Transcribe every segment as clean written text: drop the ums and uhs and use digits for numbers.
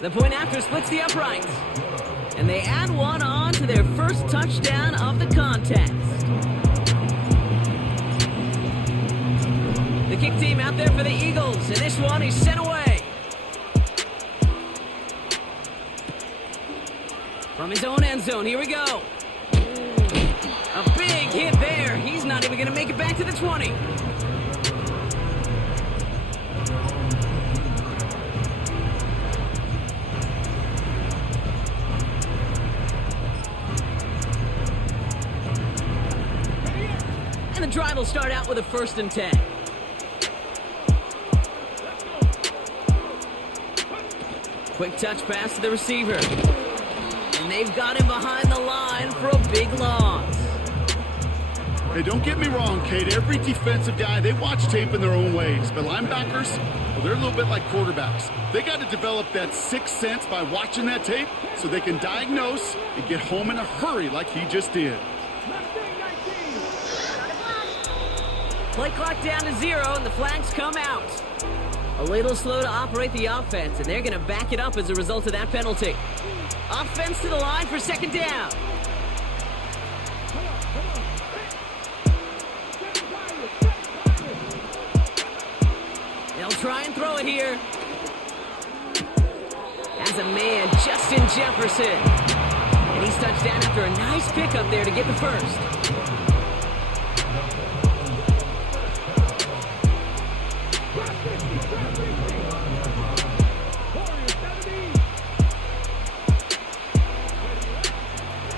The point after splits the uprights. And they add one on to their first touchdown of the contest. The kick team out there for the Eagles, and this one is sent away. From his own end zone, here we go. A big hit there. He's not even going to make it back to the 20. And the drive will start out with a 1st and 10. Quick touch pass to the receiver. And they've got him behind the line for a big loss. Hey, don't get me wrong, Kate. Every defensive guy, they watch tape in their own ways. But linebackers, well, they're a little bit like quarterbacks. They got to develop that sixth sense by watching that tape so they can diagnose and get home in a hurry like he just did. Play clock down to 0, and the flags come out. A little slow to operate the offense, and they're going to back it up as a result of that penalty. Offense to the line for 2nd down. They'll try and throw it here. As a man, Justin Jefferson. And he's touched down after a nice pickup there to get the first.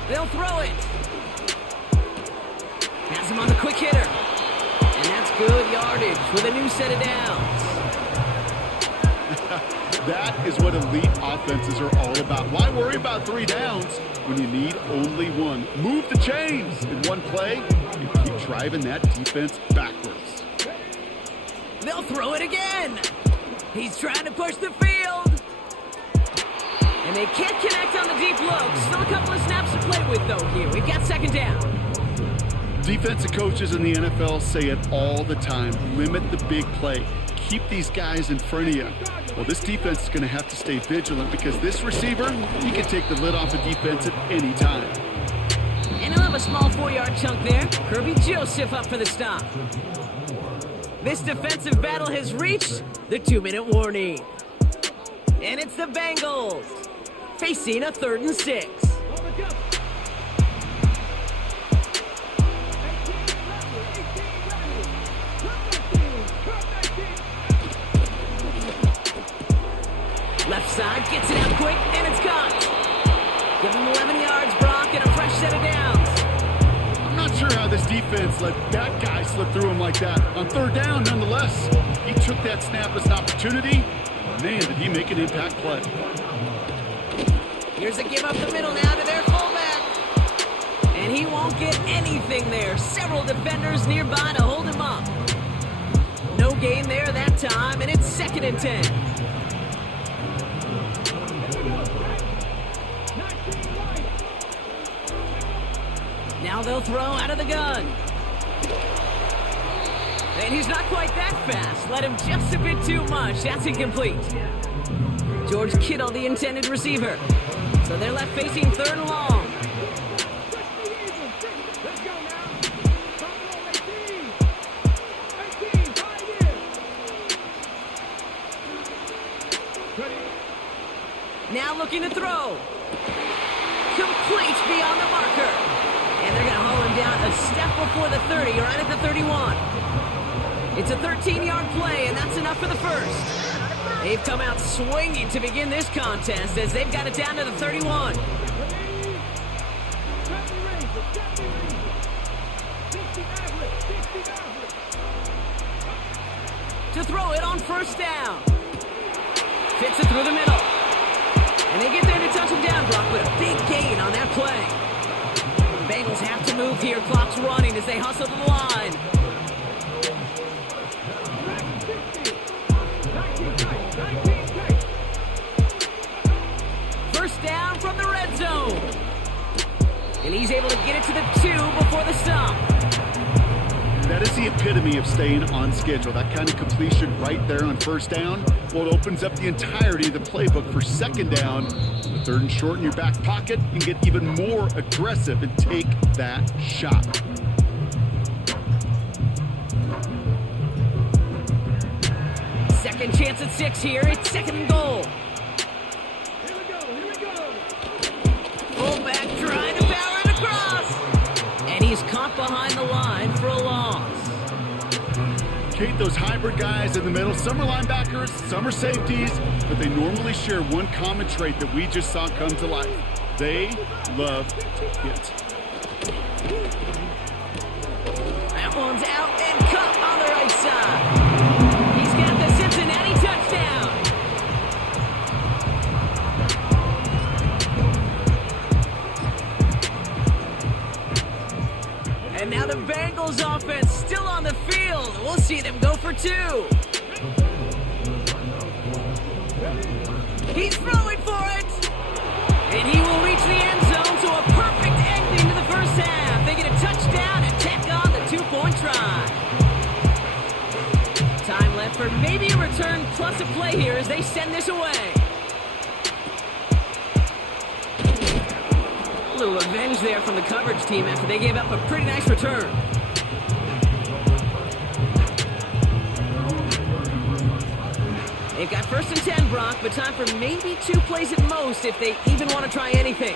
They'll throw it. Has him on the quick hitter. And that's good yardage with a new set of downs. That is what elite offenses are all about. Why worry about 3 downs when you need only 1? Move the chains in one play and keep driving that defense backwards. They'll throw it again. He's trying to push the field. And they can't connect on the deep look. Still a couple of snaps to play with, though, here. We've got 2nd down. Defensive coaches in the NFL say it all the time. Limit the big play. Keep these guys in front of you. Well, this defense is going to have to stay vigilant because this receiver, he can take the lid off a defense at any time. And he'll have a small 4-yard chunk there. Kirby Joseph up for the stop. This defensive battle has reached the 2-minute warning. And it's the Bengals facing a 3rd and 6. Left side gets it out quick, and it's caught. Give him 11 yards, Brock, and a fresh set of downs. I'm not sure how this defense let that guy slip through him like that. On 3rd down, nonetheless, he took that snap as an opportunity. Man, did he make an impact play. Here's a give up the middle now to their fullback. And he won't get anything there. Several defenders nearby to hold him up. No gain there that time, and it's 2nd and 10. Now they'll throw out of the gun. And he's not quite that fast. Let him just a bit too much. That's incomplete. George Kittle, the intended receiver. So they're left facing 3rd and long. Now looking to throw. Complete beyond the marker. And they're going to haul him down a step before the 30, right at the 31. It's a 13-yard play, and that's enough for the first. They've come out swinging to begin this contest as they've got it down to the 31. To throw it on 1st down. Fits it through the middle. And they get there to touch him down, Brock, but a big gain on that play. Bengals have to move here. Clock's running as they hustle to the line. First down from the red zone. And he's able to get it to the 2 before the stop. That is the epitome of staying on schedule. That kind of completion right there on first down. Well, it opens up the entirety of the playbook for second down. With third and short in your back pocket, you can get even more aggressive and take that shot. Second chance at 6 here. It's second and goal. Here we go. Fullback trying to power it across. And he's caught behind the line for a loss. Kate, those hybrid guys in the middle, some are linebackers, some are safeties, but they normally share one common trait that we just saw come to life. They love to hit. That one's out and cut on the right side. He's got the Cincinnati touchdown. And now the Bengals offense still on the field. We'll see them go for 2. He's throwing for it. And he will reach the end zone to a perfect ending to the first half. They get a touchdown and tack on the 2-point try. Time left for maybe a return plus a play here as they send this away. A little revenge there from the coverage team after they gave up a pretty nice return. They've got first and 10, Brock, but time for maybe 2 plays at most if they even want to try anything.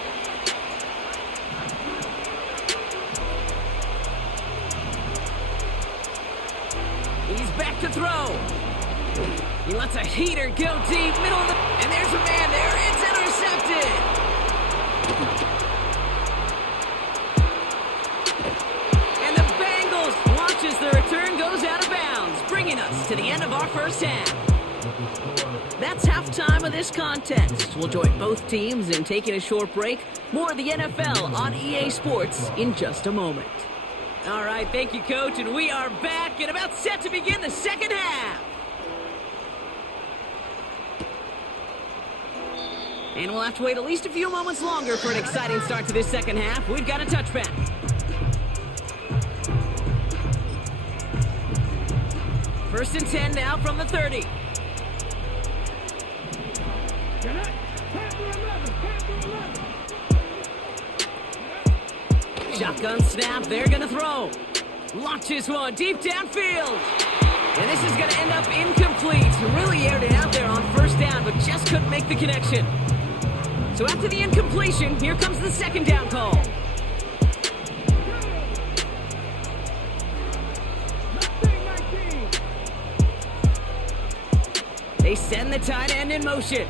He's back to throw. He lets a heater go deep, middle of the... And there's a man there. It's intercepted. And the Bengals launches the return, goes out of bounds, bringing us to the end of our first half. That's halftime of this contest. We'll join both teams in taking a short break. More of the NFL on EA Sports in just a moment. All right, thank you, Coach, and we are back and about set to begin the second half. And we'll have to wait at least a few moments longer for an exciting start to this second half. We've got a touchback. First and 10 now from the 30. Shotgun snap, they're gonna throw. Launches one deep downfield. And this is gonna end up incomplete. Really aired it out there on first down, but just couldn't make the connection. So after the incompletion, here comes the second down call. They send the tight end in motion.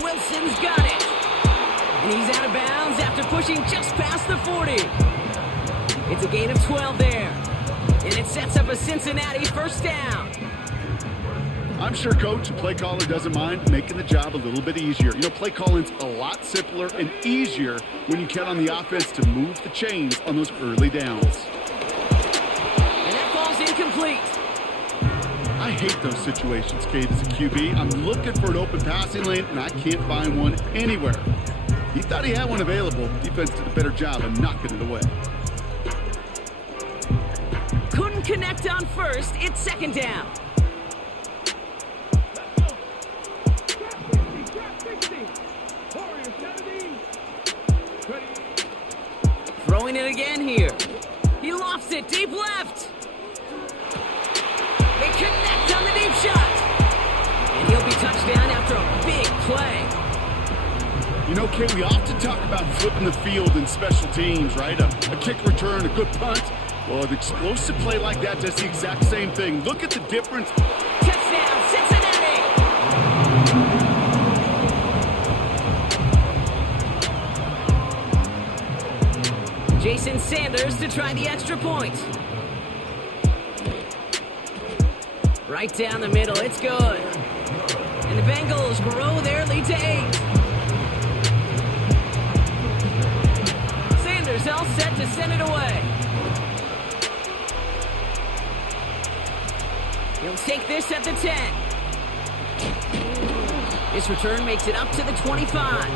Wilson's got it. And he's out of bounds after pushing just past the 40. It's a gain of 12 there. And it sets up a Cincinnati first down. I'm sure coach and play caller doesn't mind making the job a little bit easier. You know, play calling's a lot simpler and easier when you count on the offense to move the chains on those early downs. And that ball's incomplete. I hate those situations, Kate, as a QB. I'm looking for an open passing lane, and I can't find one anywhere. He thought he had one available. Defense did a better job of knocking it away. Couldn't connect on first. It's second down. Throwing it again here. He lofts it deep left. They connect on the deep shot. And he'll be touchdown after a big play. You know, Kate, we often talk about flipping the field in special teams, right? A kick return, a good punt. Well, an explosive play like that does the exact same thing. Look at the difference. Touchdown, Cincinnati! Jason Sanders to try the extra point. Right down the middle, it's good. And the Bengals grow their lead to 8. Sanders all set to send it away. He'll take this at the 10. This return makes it up to the 25.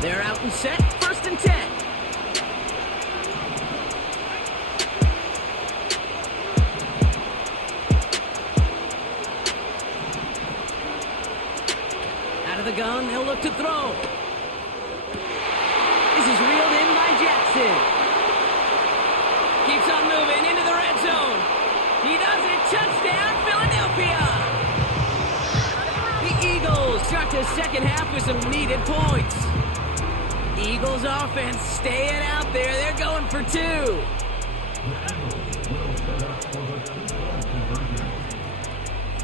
They're out and set, 1st and 10. Out of the gun, they'll look to throw. This is reeled in by Jackson. Keeps on moving into the red zone. He does it. Touchdown, Philadelphia. The Eagles start the second half with some needed points. Eagles offense staying out there. They're going for 2.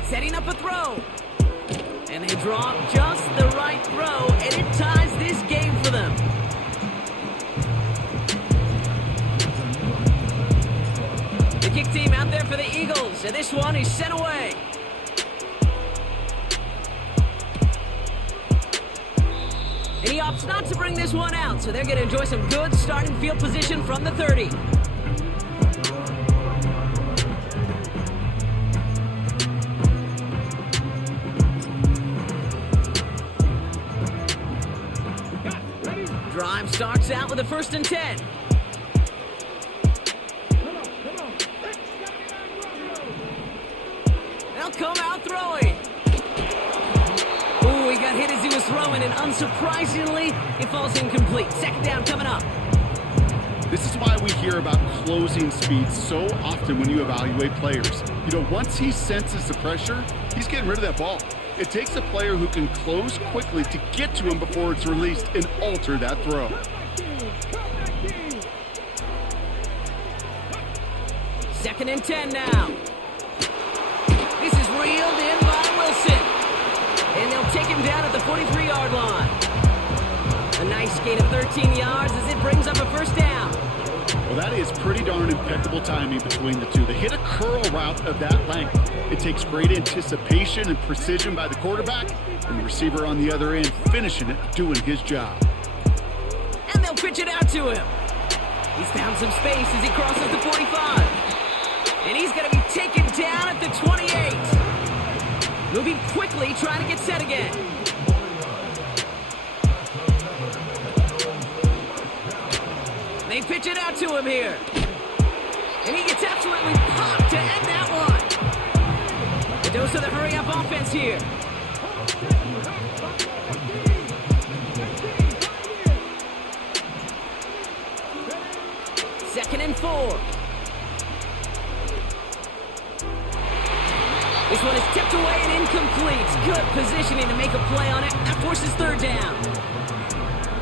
Setting up a throw. And they draw just the right throw, and it ties this game for them. The kick team out there for the Eagles, and this one is sent away. And he opts not to bring this one out, so they're going to enjoy some good starting field position from the 30. Drive starts out with a 1st and 10. They'll come out throwing. Ooh, he got hit as he was throwing, and unsurprisingly, it falls incomplete. 2nd down coming up. This is why we hear about closing speed so often when you evaluate players. You know, once he senses the pressure, he's getting rid of that ball. It takes a player who can close quickly to get to him before it's released and alter that throw. 2nd and 10 now. This is reeled in by Wilson. And they'll take him down at the 43-yard line. A nice gain of 13 yards as it brings up a 1st down. Well, that is pretty darn impeccable timing between the two. They hit a curl route of that length. It takes great anticipation and precision by the quarterback, and the receiver on the other end finishing it, doing his job. And they'll pitch it out to him. He's found some space as he crosses the 45. And he's going to be taken down at the 28. Moving quickly, trying to get set again. They pitch it out to him here. And he gets absolutely popped to end that one. The dose of the hurry-up offense here. Second and 4. This one is tipped away and incomplete. Good positioning to make a play on it. That forces 3rd down.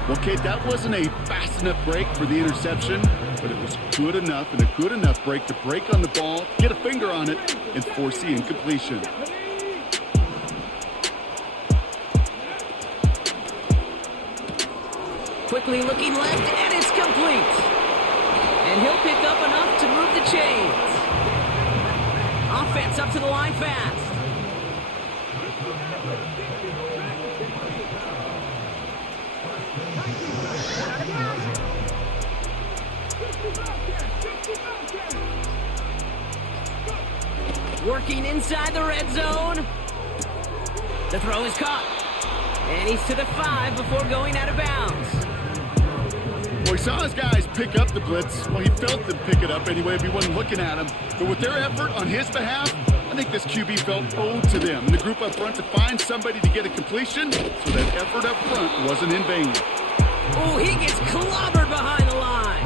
Well, Kate, that wasn't a fast enough break for the interception, but it was good enough and a good enough break to break on the ball, get a finger on it, and force the incompletion. Quickly looking left, and it's complete. And he'll pick up enough to move the chains. Offense up to the line fast. Working inside the red zone. The throw is caught. And he's to the 5 before going out of bounds. Well, he saw his guys pick up the blitz. Well, he felt them pick it up anyway if he wasn't looking at him. But with their effort on his behalf, I think this QB felt owed to them and the group up front to find somebody to get a completion so that effort up front wasn't in vain. Oh, he gets clobbered behind the line.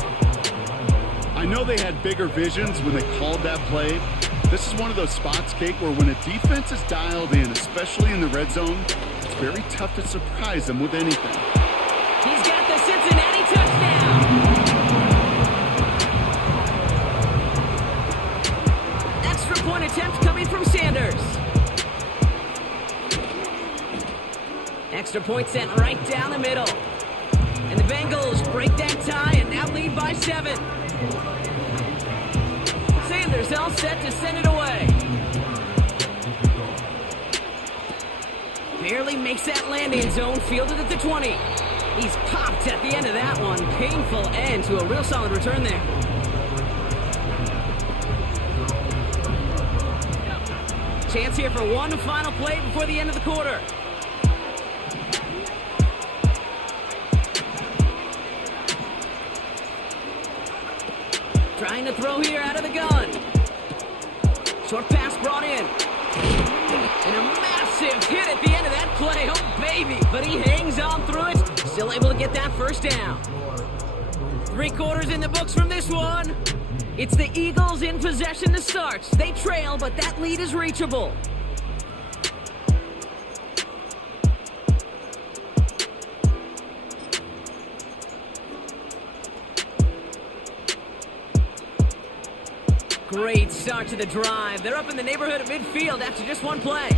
I know they had bigger visions when they called that play. This is one of those spots, Kate, where when a defense is dialed in, especially in the red zone, it's very tough to surprise them with anything. He's got the Cincinnati touchdown. Extra point attempt coming from Sanders. Extra point sent right down the middle. And the Bengals break that tie and now lead by 7. Sanders all set to send it away. Barely makes that landing zone, fielded at the 20. He's popped at the end of that one. Painful end to a real solid return there. Chance here for one final play before the end of the quarter. Trying to throw here out of the gun. Short pass brought in. And a massive hit at the end of that play. Oh, baby. But he hangs on through it. Still able to get that first down. 3 quarters in the books from this one. It's the Eagles in possession to start. They trail, but that lead is reachable. Great start to the drive. They're up in the neighborhood of midfield after just one play.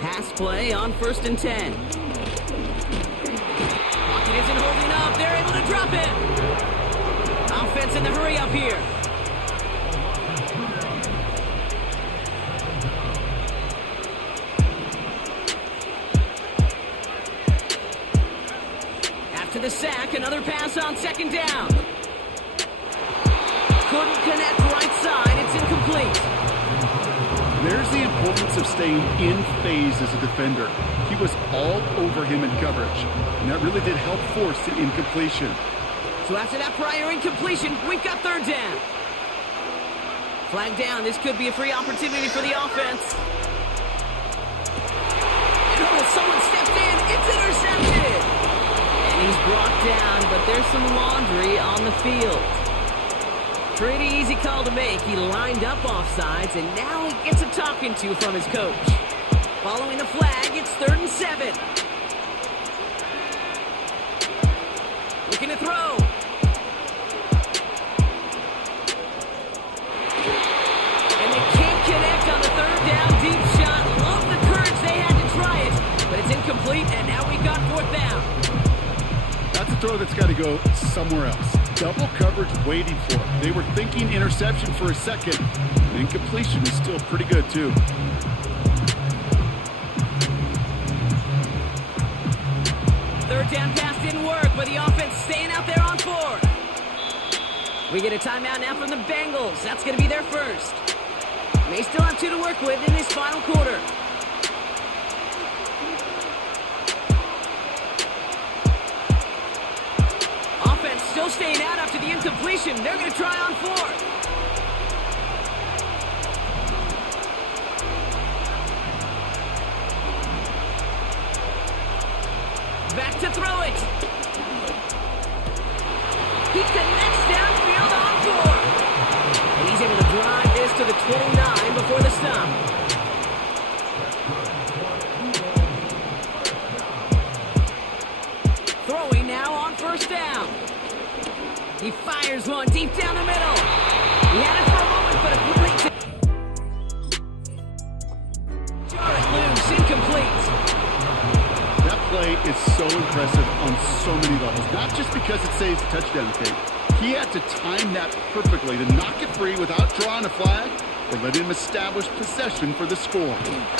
Pass play on 1st and 10. Pocket isn't holding up. They're able to drop it. Offense in the hurry up here. After the sack, another pass on 2nd down. Couldn't connect right side. It's incomplete. There's the importance of staying in phase as a defender. He was all over him in coverage, and that really did help force the incompletion. So after that prior incompletion, we've got 3rd down. Flag down. This could be a free opportunity for the offense. And someone stepped in. It's intercepted. And he's brought down, but there's some laundry on the field. Pretty easy call to make. He lined up offsides, and now he gets a talking to from his coach. Following the flag, it's 3rd and 7. Looking to throw. And they can't connect on the 3rd down deep shot. Love the courage they had to try it, but it's incomplete, and now we've got 4th down. That's a throw that's got to go somewhere else. Double coverage waiting for it. They were thinking interception for a second. The incompletion is still pretty good, too. Third down pass didn't work, but the offense staying out there on 4th. We get a timeout now from the Bengals. That's going to be their first. They still have 2 to work with in this final quarter. Offense still staying out after the incompletion. They're going to try on 4th. Back to throw it. He connects downfield on 4th. And he's able to drive this to the 29 before the stop. Throwing now on 1st down. He fires one deep down the middle. He had it for a moment, but a complete. Jar it loose, incomplete. That play is so impressive on so many levels. Not just because it saves a touchdown, Kate. He had to time that perfectly to knock it free without drawing a flag or letting him establish possession for the score.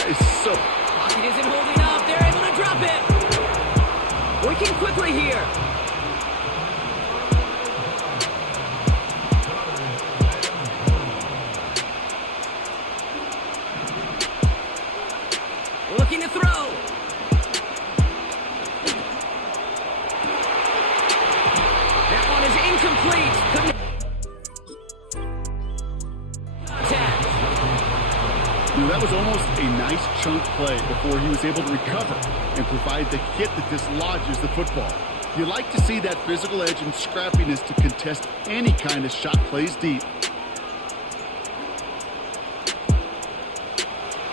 It's so... Pocket isn't holding up. They're able to drop it. Working quickly here. Looking to throw. That one is incomplete. That was almost a nice chunk play before he was able to recover and provide the hit that dislodges the football. You like to see that physical edge and scrappiness to contest any kind of shot plays deep.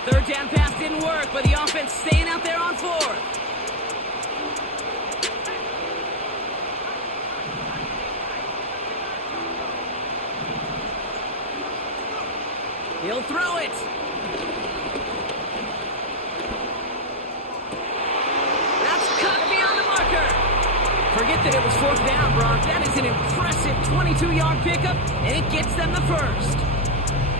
3rd down pass didn't work, but the offense staying out there on 4th. He'll throw it. That's cut beyond the marker. Forget that it was 4th down, Brock. That is an impressive 22-yard pickup, and it gets them the first.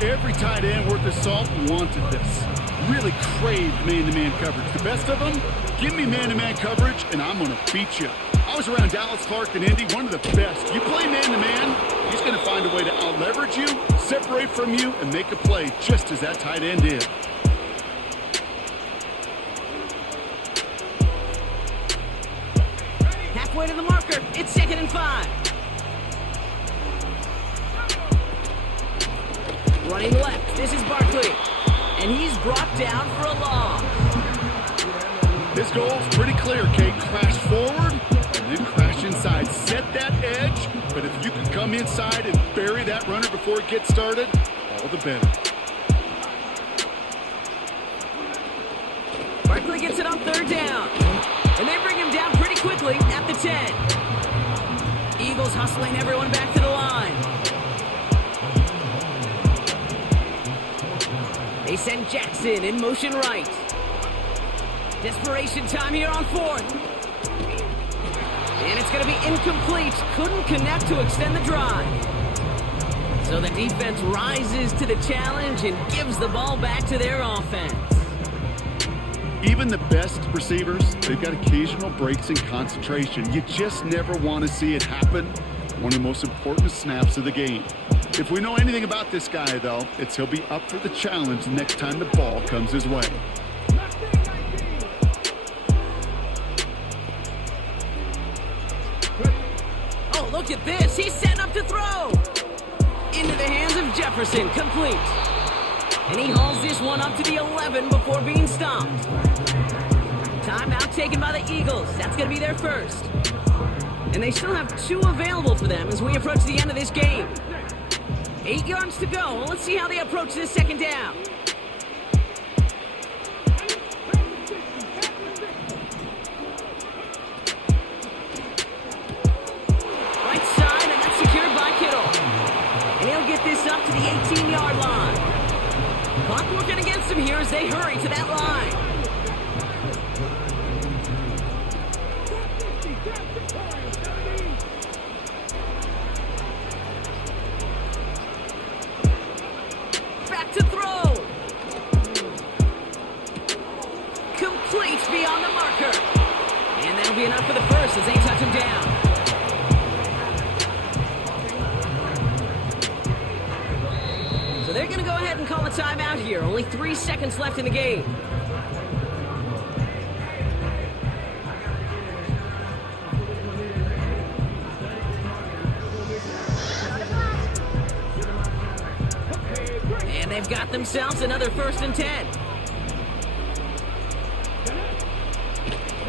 Every tight end worth his salt wanted this. Really craved man-to-man coverage. The best of them, give me man-to-man coverage, and I'm going to beat you. I was around Dallas Clark and Indy, one of the best. You play man-to-man, he's going to find a way to out-leverage you, separate from you and make a play just as that tight end did. Halfway to the marker. It's 2nd and 5. Running left. This is Barkley. And he's brought down for a loss. His goal's pretty clear, Kate. Crash forward and then crash inside. Set that edge, but if you can come inside and bury that runner before it gets started, all the better. Barkley gets it on 3rd down. And they bring him down pretty quickly at the 10. Eagles hustling everyone back to the line. They send Jackson in motion right. Desperation time here on 4th. And it's going to be incomplete. Couldn't connect to extend the drive. So the defense rises to the challenge and gives the ball back to their offense. Even the best receivers, they've got occasional breaks in concentration. You just never want to see it happen. One of the most important snaps of the game. If we know anything about this guy, though, it's he'll be up for the challenge next time the ball comes his way. Oh, look at this. He's setting up to throw. Into the hands of Jefferson. Complete. And he hauls this one up to the 11 before being stopped. Timeout taken by the Eagles. That's going to be their first. And they still have 2 available for them as we approach the end of this game. 8 yards to go. Let's see how they approach this 2nd down. Right side, and that's secured by Kittle. And he'll get this up to the 18-yard line. Clock working against him here as they hurry to that line. Back to throw. Complete beyond the marker. And that'll be enough for the first as they touch him down. So they're going to go ahead and call a timeout here. Only 3 seconds left in the game. And they've got themselves another 1st and 10.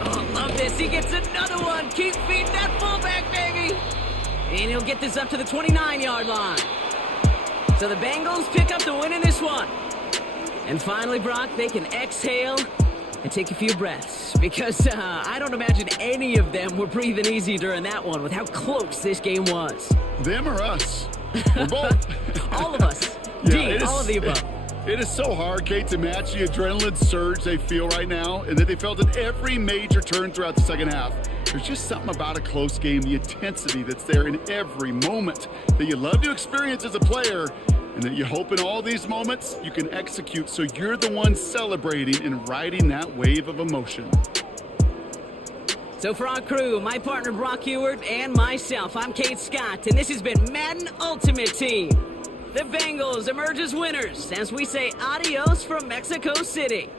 Oh, love this. He gets another one. Keep feeding that fullback, baby. And he'll get this up to the 29-yard line. So the Bengals pick up the win in this one. And finally, Brock, they can exhale and take a few breaths. Because I don't imagine any of them were breathing easy during that one with how close this game was. Them or us? We're both. All of us. Yeah, all of the above. It is so hard, Kate, to match the adrenaline surge they feel right now and that they felt in every major turn throughout the second half. There's just something about a close game, the intensity that's there in every moment that you love to experience as a player and that you hope in all these moments you can execute so you're the one celebrating and riding that wave of emotion. So for our crew, my partner Brock Ewart and myself, I'm Kate Scott, and this has been Madden Ultimate Team. The Bengals emerge as winners as we say adios from Mexico City.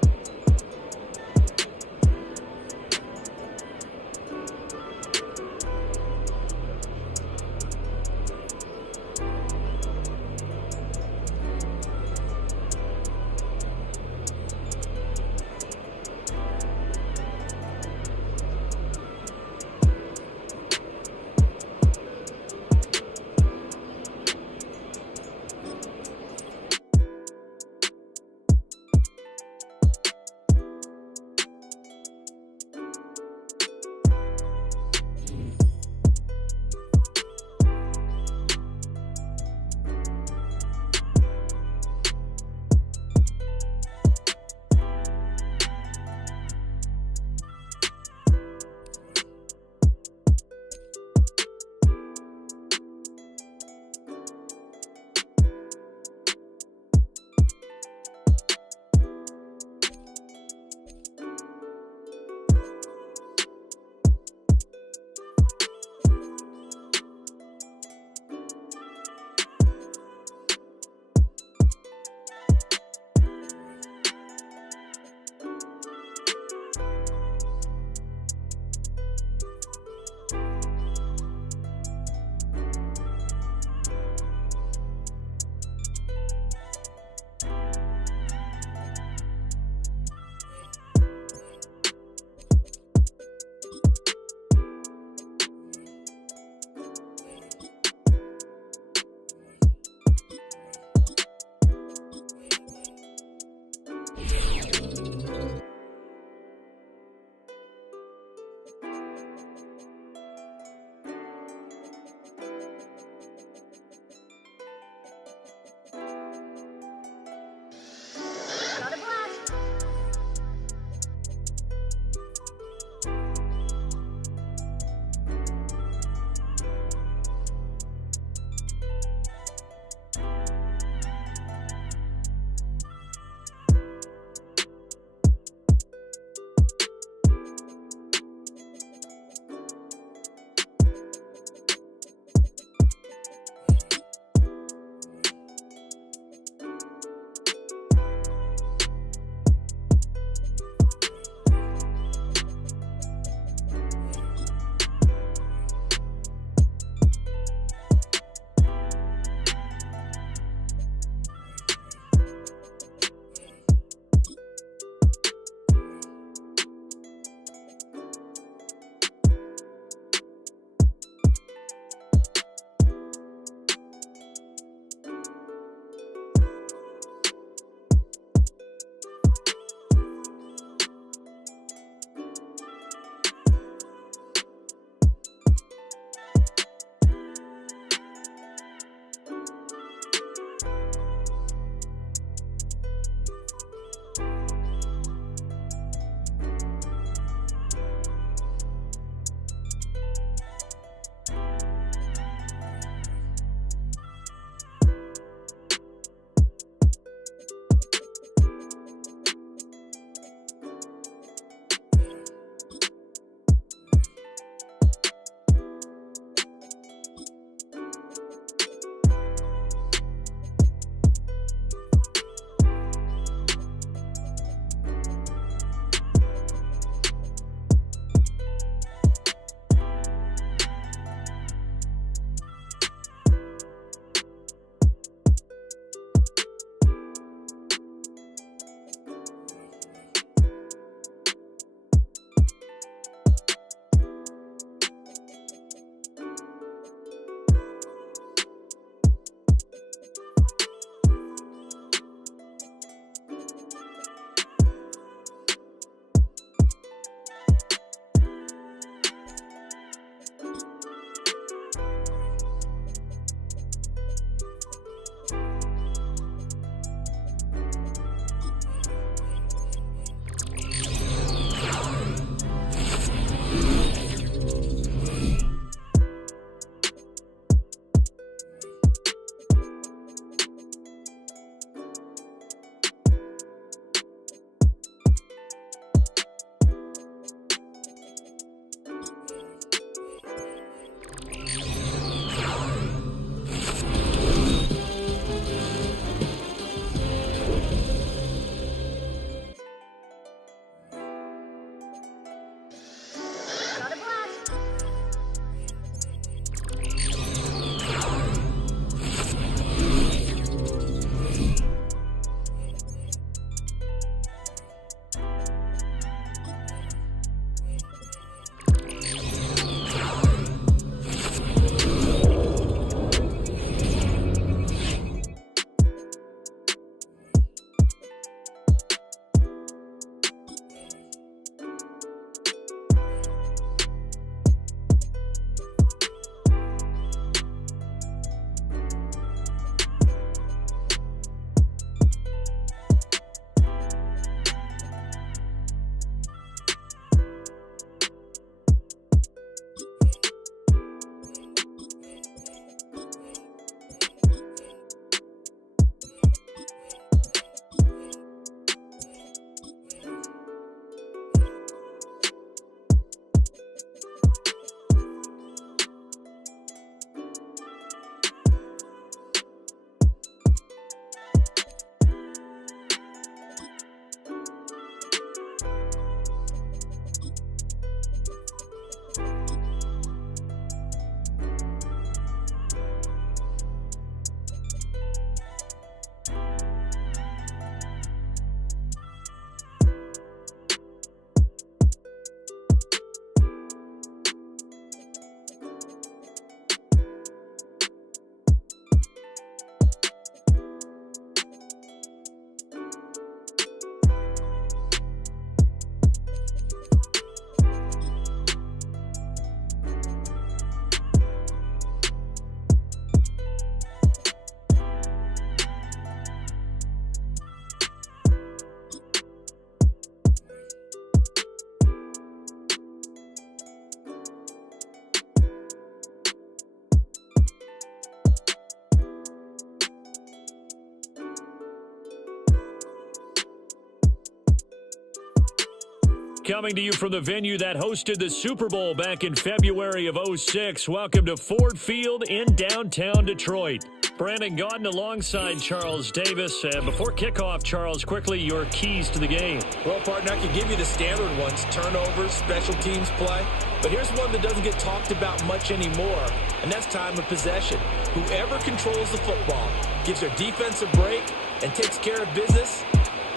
coming to you from the venue that hosted the Super Bowl back in February of '06. Welcome to Ford Field in downtown Detroit. Brandon Gaudin alongside Charles Davis. Before kickoff, Charles, quickly your keys to the game. Well, partner, I could give you the standard ones, turnovers, special teams play. But here's one that doesn't get talked about much anymore, and that's time of possession. Whoever controls the football, gives their defense a break, and takes care of business,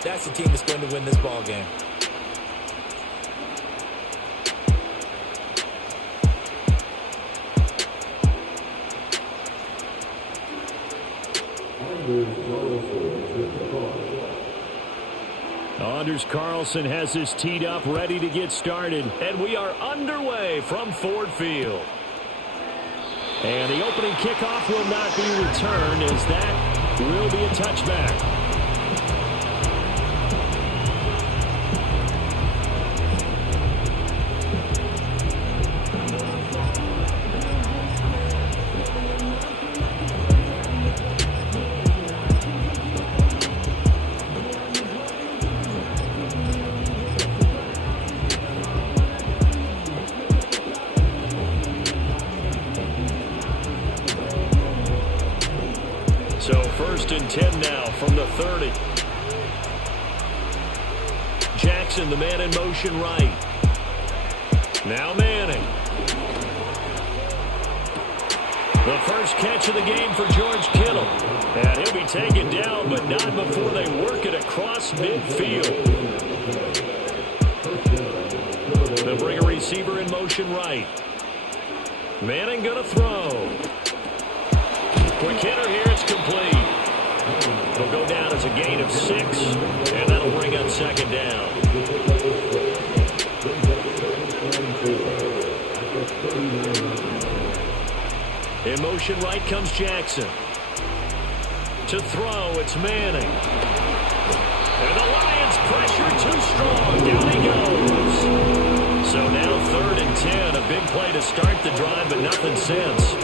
that's the team that's going to win this ball game. Anders Carlson has this teed up, ready to get started. And we are underway from Ford Field. And the opening kickoff will not be returned, as that will be a touchback. So 1st and 10 now from the 30. Jackson, the man in motion right. Now Manning. The first catch of the game for George Kittle. And he'll be taken down, but not before they work it across midfield. They'll bring a receiver in motion right. Manning going to throw. Quick hitter here, it's complete. It'll go down as a gain of 6, and that'll bring up 2nd down. In motion right comes Jackson. To throw, it's Manning. And the Lions pressure too strong. Down he goes. So now 3rd and 10, a big play to start the drive, but nothing since.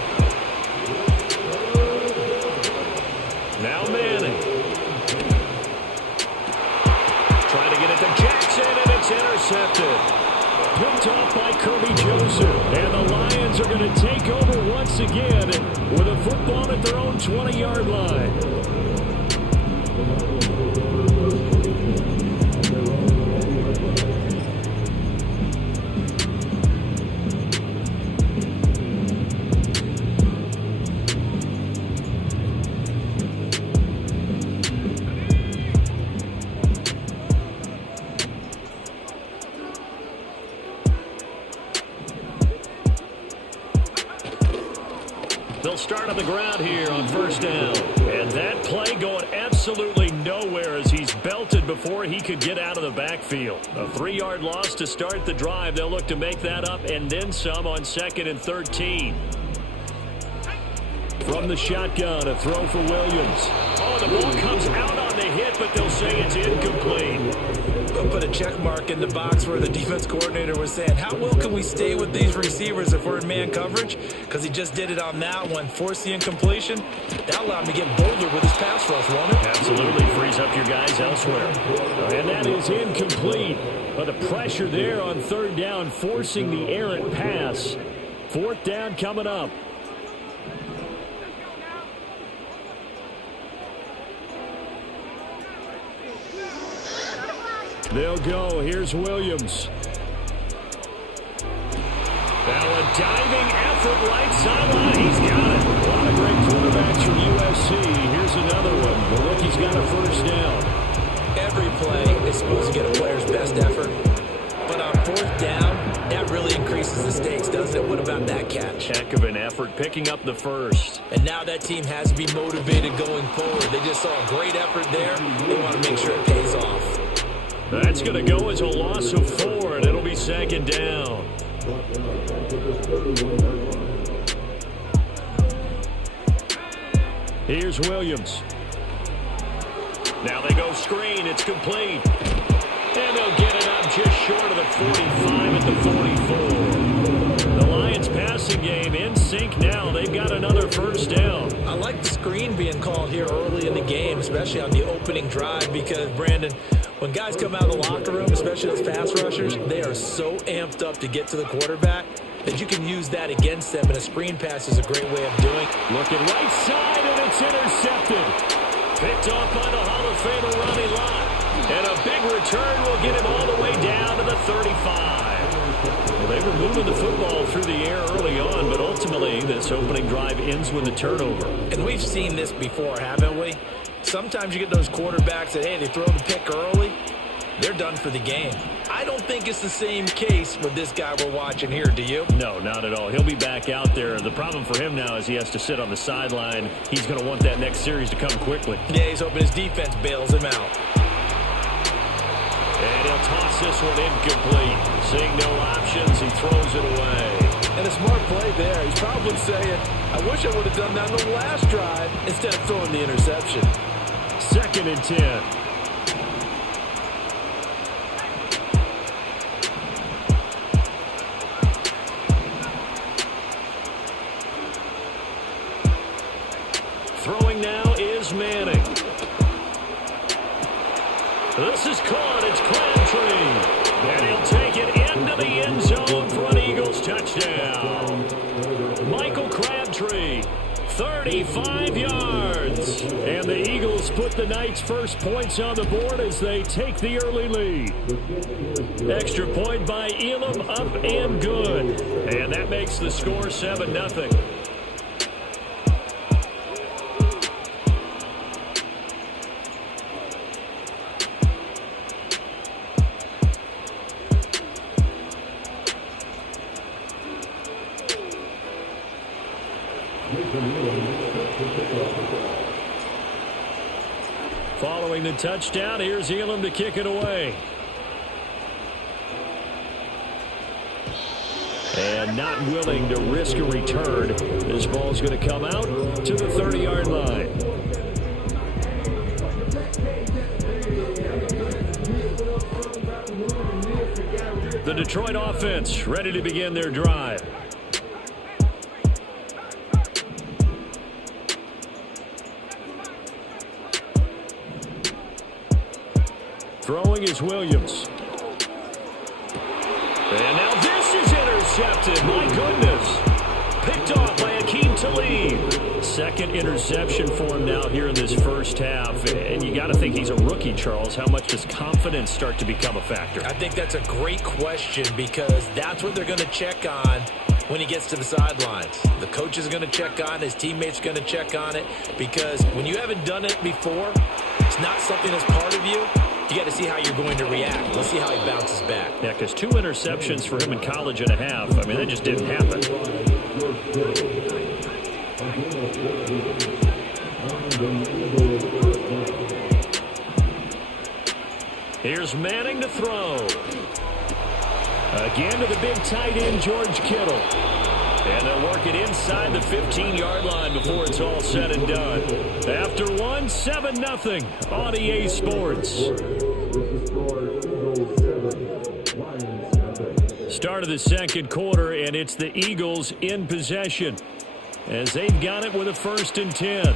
Now Manning. Trying to get it to Jackson, and it's intercepted. Picked off by Kirby Joseph. And the Lions are going to take over once again with a football at their own 20-yard line. They'll start on the ground here on 1st down. And that play going absolutely nowhere as he's belted before he could get out of the backfield. A 3-yard loss to start the drive. They'll look to make that up and then some on 2nd and 13. From the shotgun, a throw for Williams. Oh, the ball comes out on the hit, but they'll say it's incomplete. They'll put a check mark in the box where the defense coordinator was saying, how well can we stay with these receivers if we're in man coverage? Because he just did it on that one, forced the incompletion. That allowed him to get bolder with his pass rush, won't it? Absolutely, frees up your guys elsewhere. And that is incomplete. But the pressure there on 3rd down, forcing the errant pass. 4th down coming up. They'll go. Here's Williams. Now a diving effort right sideline. He's got it. A lot of great quarterbacks from USC. Here's another one. The rookie's got a 1st down. Every play is supposed to get a player's best effort. But on 4th down, that really increases the stakes, doesn't it? What about that catch? Heck of an effort picking up the 1st. And now that team has to be motivated going forward. They just saw a great effort there. They want to make sure it pays off. That's going to go as a loss of 4, and it'll be 2nd down. Here's Williams. Now they go screen. It's complete. And they'll get it up just short of the 45 at the 44. The Lions passing game in sync now. They've got another 1st down. I like the screen being called here early in the game, especially on the opening drive, because, Brandon, When guys come out of the locker room, especially those pass rushers, they are so amped up to get to the quarterback that you can use that against them, and a screen pass is a great way of doing it. Looking right side, and it's intercepted. Picked off by the Hall of Famer Ronnie Lott. And a big return will get him all the way down to the 35. Well, they were moving the football through the air early on, but ultimately this opening drive ends with a turnover. And we've seen this before, haven't we? Sometimes you get those quarterbacks that, hey, they throw the pick early, they're done for the game. I don't think it's the same case with this guy we're watching here, do you? No, not at all. He'll be back out there. The problem for him now is he has to sit on the sideline. He's going to want that next series to come quickly. Yeah, he's hoping his defense bails him out. And he'll toss this one incomplete. Seeing no options, he throws it away. And a smart play there. He's probably saying, I wish I would have done that on the last drive instead of throwing the interception. 2nd and 10. Throwing now is Manning. This is caught. It's Crabtree. And he'll take it into the end zone for an Eagles touchdown. Michael Crabtree, 35 yards. And the Eagles put the Knights' first points on the board as they take the early lead. Extra point by Elam, up and good. And that makes the score 7-0. Following the touchdown, here's Elam to kick it away. And not willing to risk a return. This ball's going to come out to the 30-yard line. The Detroit offense ready to begin their drive. Throwing is Williams. And now this is intercepted. My goodness. Picked off by Akeem Talib. Second interception for him now here in this first half. And you got to think he's a rookie, Charles. How much does confidence start to become a factor? I think that's a great question because that's what they're going to check on when he gets to the sidelines. The coach is going to check on it. His teammates are going to check on it because when you haven't done it before, it's not something that's part of you. You got to see how you're going to react. Let's see how he bounces back. Yeah, because 2 interceptions for him in college and a half. I mean, that just didn't happen. Here's Manning to throw. Again to the big tight end, George Kittle. And they'll work it inside the 15-yard line before it's all said and done. After one, 7-0 on EA Sports. Start of the second quarter, and it's the Eagles in possession as they've got it with a 1st and 10.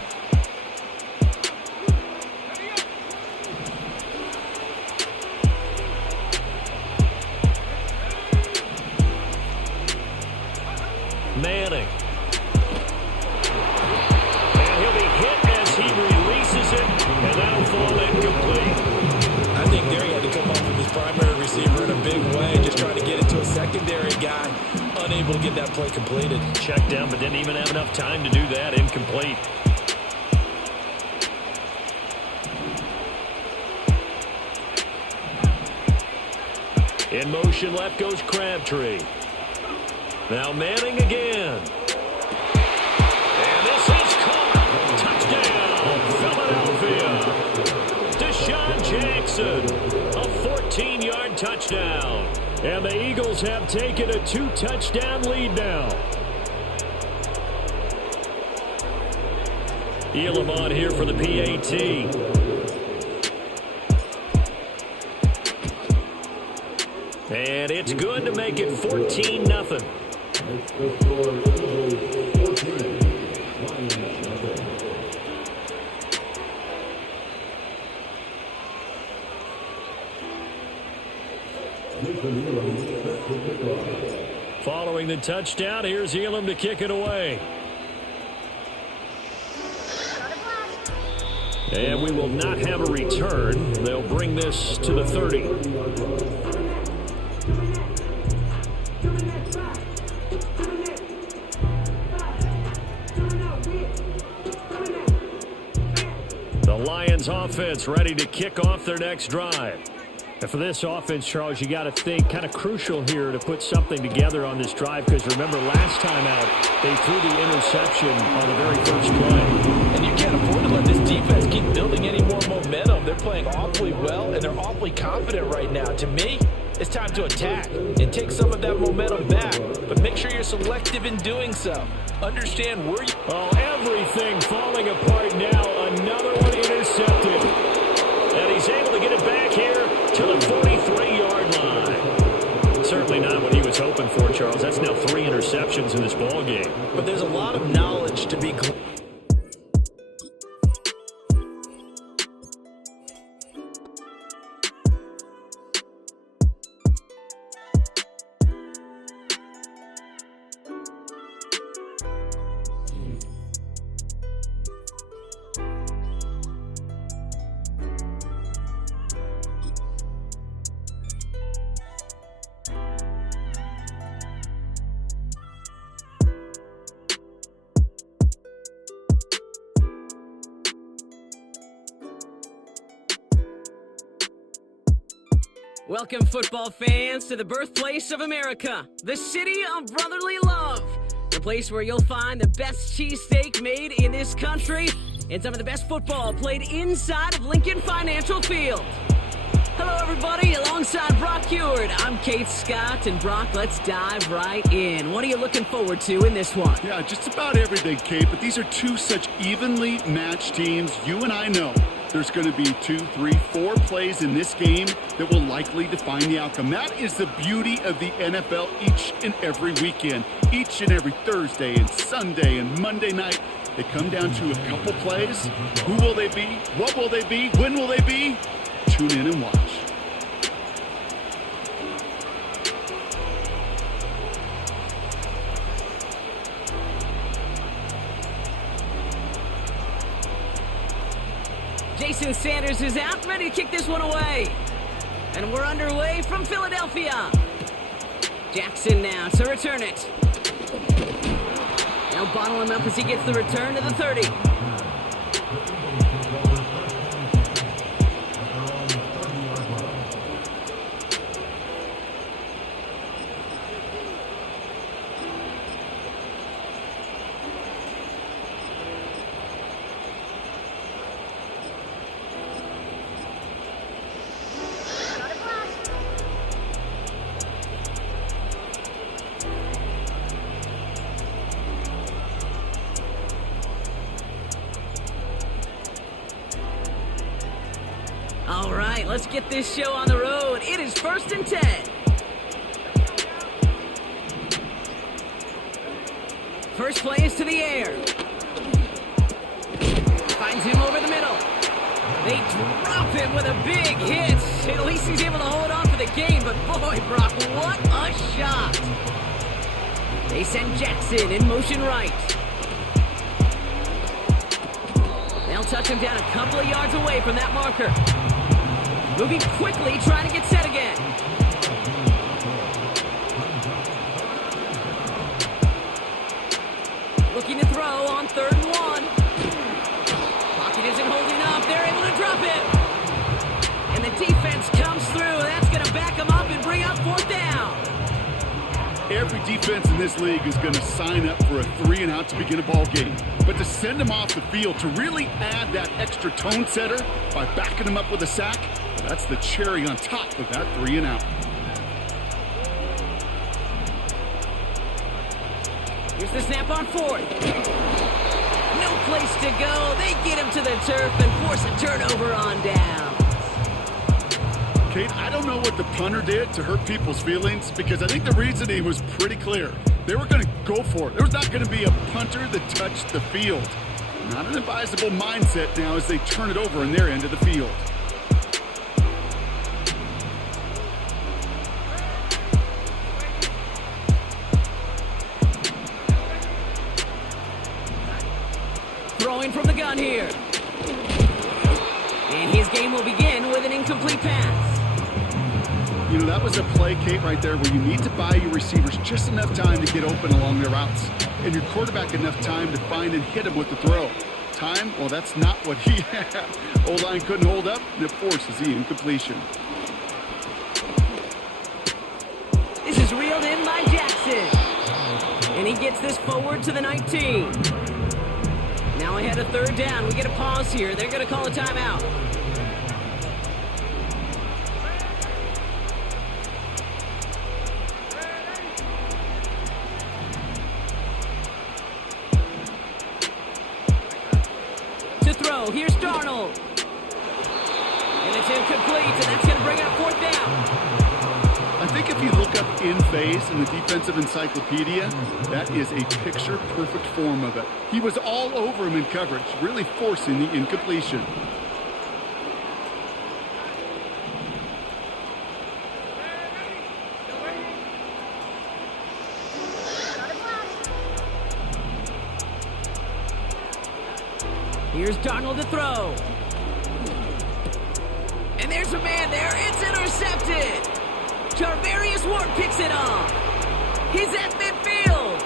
Manning. And he'll be hit as he releases it, and that'll fall incomplete. I think there he had to come off of his primary receiver in a big way, just trying to get it to a secondary guy, unable to get that play completed. Checked down, but didn't even have enough time to do that. Incomplete. In motion, left goes Crabtree. Now Manning again. And this is caught. Touchdown, Philadelphia. Deshaun Jackson, a 14-yard touchdown. And the Eagles have taken a 2-touchdown lead now. Elam on here for the PAT. And it's good to make it 14-0. Following the touchdown, here's Elam to kick it away. And we will not have a return. They'll bring this to the 30. The Lions offense ready to kick off their next drive. And for this offense, Charles, you got to think kind of crucial here to put something together on this drive, because remember last time out they threw the interception on the very first play. And you can't afford to let this defense keep building any more momentum. They're playing awfully well, and they're awfully confident right now. To me, it's time to attack and take some of that momentum back. But make sure you're selective in doing so. Understand where you... Oh, everything falling apart now. Another one intercepted. And he's able to get it back here to the 43-yard line. Certainly not what he was hoping for, Charles. That's now 3 interceptions in this ball game. But there's a lot of knowledge to be gleaned. Welcome, football fans, to the birthplace of America, the city of brotherly love, the place where you'll find the best cheesesteak made in this country and some of the best football played inside of Lincoln Financial Field. Hello, everybody. Alongside Brock Heward, I'm Kate Scott, and Brock, let's dive right in. What are you looking forward to in this one? Yeah, just about everything, Kate, but these are two such evenly matched teams. You and I know there's going to be 2, 3, 4 plays in this game that will likely define the outcome. That is the beauty of the NFL each and every weekend, each and every Thursday and Sunday and Monday night. They come down to a couple plays. Who will they be? What will they be? When will they be? Tune in and watch. Jason Sanders is out, ready to kick this one away. And we're underway from Philadelphia. Jackson now to return it. Now bottle him up as he gets the return to the 30. All right, let's get this show on the road. It is 1st and 10. First play is to the air. Finds him over the middle. They drop him with a big hit. At least he's able to hold on for the gain, but boy, Brock, what a shot. They send Jackson in motion right. They'll touch him down a couple of yards away from that marker. Moving quickly, trying to get set again. Looking to throw on 3rd and 1. Pocket isn't holding up. They're able to drop it. And the defense comes through. That's going to back them up and bring up 4th down. Every defense in this league is going to sign up for a 3-and-out to begin a ball game. But to send them off the field, to really add that extra tone setter by backing them up with a sack, that's the cherry on top of that 3-and-out. Here's the snap on 4th. No place to go. They get him to the turf and force a turnover on down. Kate, I don't know what the punter did to hurt people's feelings, because I think the reasoning was pretty clear. They were going to go for it. There was not going to be a punter that touched the field. Not an advisable mindset now as they turn it over in their end of the field. throwing from the gun here. And his game will begin with an incomplete pass. You know, that was a play, Kate, right there where you need to buy your receivers just enough time to get open along their routes. And your quarterback enough time to find and hit him with the throw. Time? Well, that's not what he had. O-line couldn't hold up, and it forces the incompletion. This is reeled in by Jackson. And he gets this forward to the 19. Now ahead of third down. We get a pause here. They're going to call a timeout. To throw. Here's Darnold. And it's incomplete, and that's going to bring up fourth down. I think if you look up in phase in the defensive encyclopedia, that is a picture-perfect form of it. He was all over him in coverage, really forcing the incompletion. Here's Darnold to throw. And there's a man there. It's intercepted. Charvarius Ward picks it off. He's at midfield.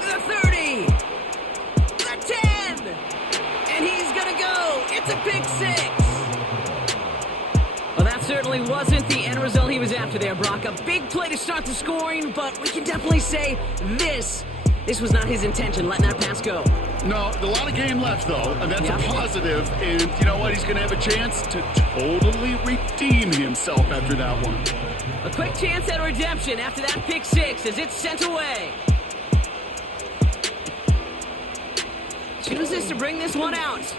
The 30. The 10. And he's going to go. It's a pick six. Well, that certainly wasn't the end result he was after there, Brock. A big play to start the scoring, but we can definitely say this was not his intention, letting that pass go. No, a lot of game left, though, and that's a positive. And you know what? He's going to have a chance to totally redeem himself after that one. A quick chance at redemption after that pick six as it's sent away. Chooses to bring this one out.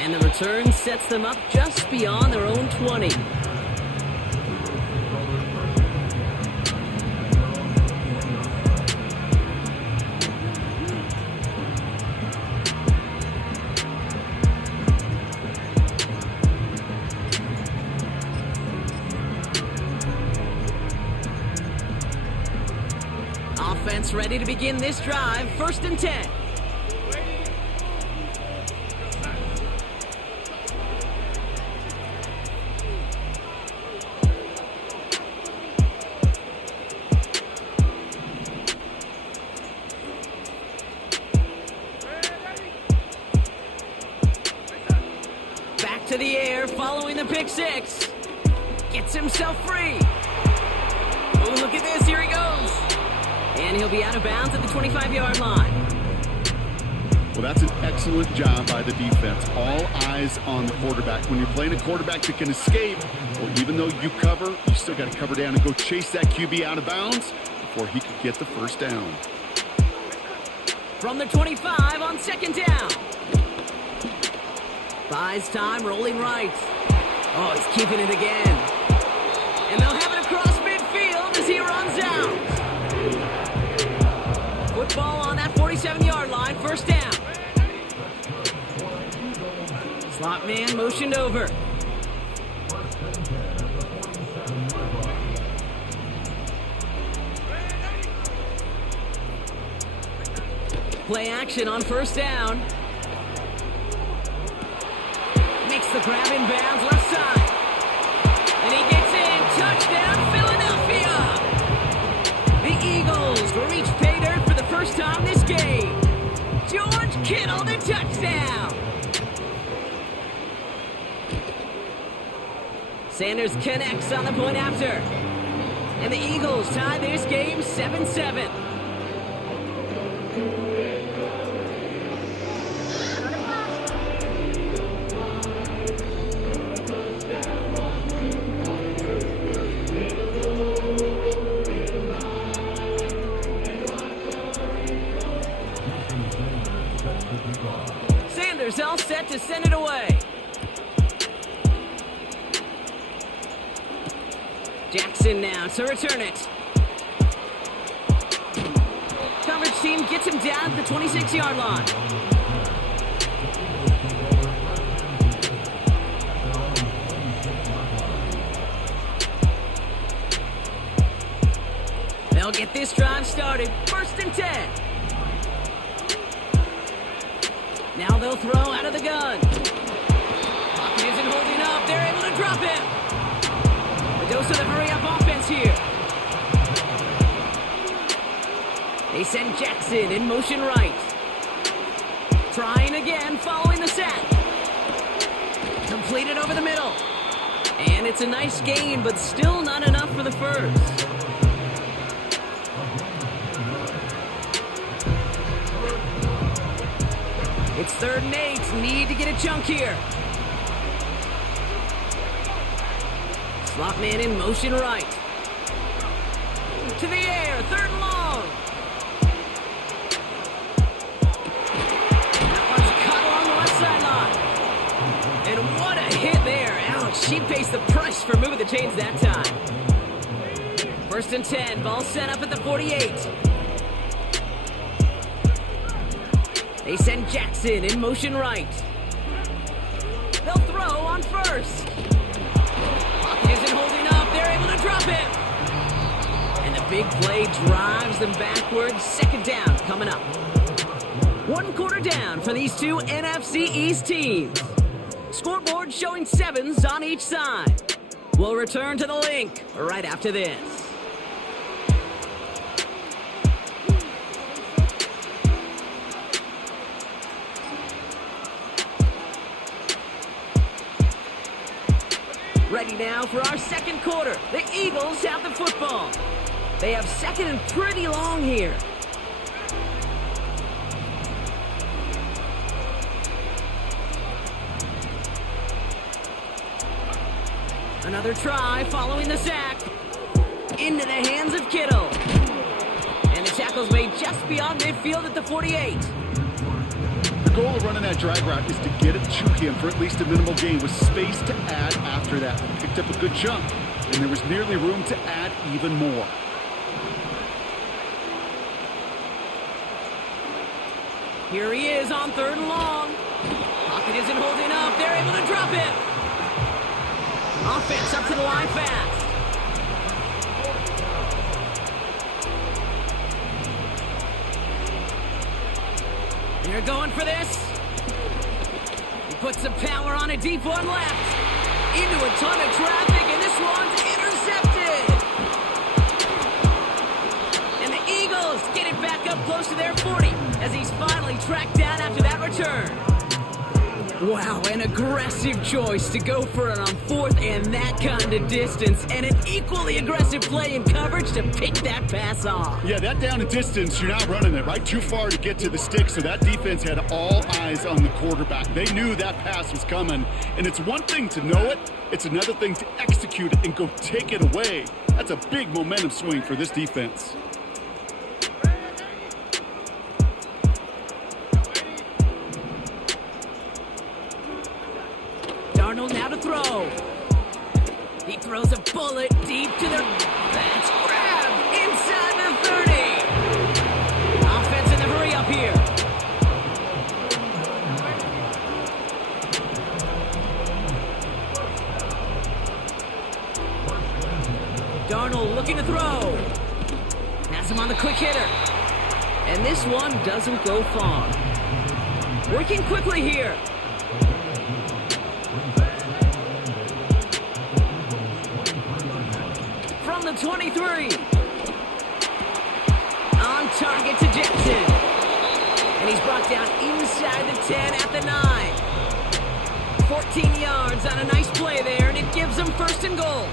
And the return sets them up just beyond their own 20. Offense ready to begin this drive. 1st and 10. Back to the air following the pick six. Gets himself free. Oh, look at this. Here he goes. And he'll be out of bounds at the 25-yard line. Well, that's an excellent job by the defense. All eyes on the quarterback. When you're playing a quarterback that can escape, well, even though you cover, you still got to cover down and go chase that QB out of bounds before he could get the first down. From the 25 on 2nd down. Buys time, rolling right. Oh, he's keeping it again. And they'll have it across midfield as he runs out. Football on that 47-yard line, 1st down. Slot man motioned over. Play action on 1st down. Makes the grab in bounds, left side. And he gets in. Touchdown, Philadelphia. The Eagles reach pay dirt for the first time this game. George Kittle, the touchdown. Sanders connects on the point after. And the Eagles tie this game 7-7. Sanders all set to send it away. Jackson now to return it. Coverage team gets him down at the 26-yard line. They'll get this drive started. 1st and 10. Now they'll throw out of the gun. Pocket isn't holding up. They're able to drop him. A dose of the hurry-up offense here. They send Jackson in motion right. Trying again following the sack. Completed over the middle. And it's a nice gain, but still not enough for the first. It's 3rd and 8. Need to get a chunk here. Slot man in motion right. To the air. 3rd and long. That one's caught along the left sideline. And what a hit there. Ouch. She pays the price for moving the chains that time. 1st and 10. Ball set up at the 48. They send Jackson in motion right. They'll throw on 1st. Pocket isn't holding up. They're able to drop him. And the big play drives them backwards. 2nd down coming up. 1 quarter down for these two NFC East teams. Scoreboard showing 7s on each side. We'll return to the link right after this. Ready now for our 2nd quarter. The Eagles have the football. They have 2nd and pretty long here. Another try following the sack. Into the hands of Kittle. And the tackle's made just beyond midfield at the 48. The goal of running that drag route is to get it to him for at least a minimal gain with space to add after that. They picked up a good chunk, and there was nearly room to add even more. Here he is on 3rd and long. Pocket isn't holding up. They're able to drop him. Offense up to the line fast. They're going for this. He puts some power on a deep one left. Into a ton of traffic, and this one's intercepted. And the Eagles get it back up close to their 40 as he's finally tracked down after that return. Wow, an aggressive choice to go for it on 4th and that kind of distance, and an equally aggressive play in coverage to pick that pass off. Yeah, that down and distance, you're not running it right too far to get to the stick, so that defense had all eyes on the quarterback. They knew that pass was coming, and it's one thing to know it, it's another thing to execute it and go take it away. That's a big momentum swing for this defense. Darnold now to throw. He throws a bullet deep to the... That's grabbed inside the 30. Offense in the hurry up here. Darnold looking to throw. Has him on the quick hitter. And this one doesn't go far. Working quickly here. From the 23. On target to Jackson. And he's brought down inside the 10 at the 9. 14 yards on a nice play there, and it gives them 1st and goal.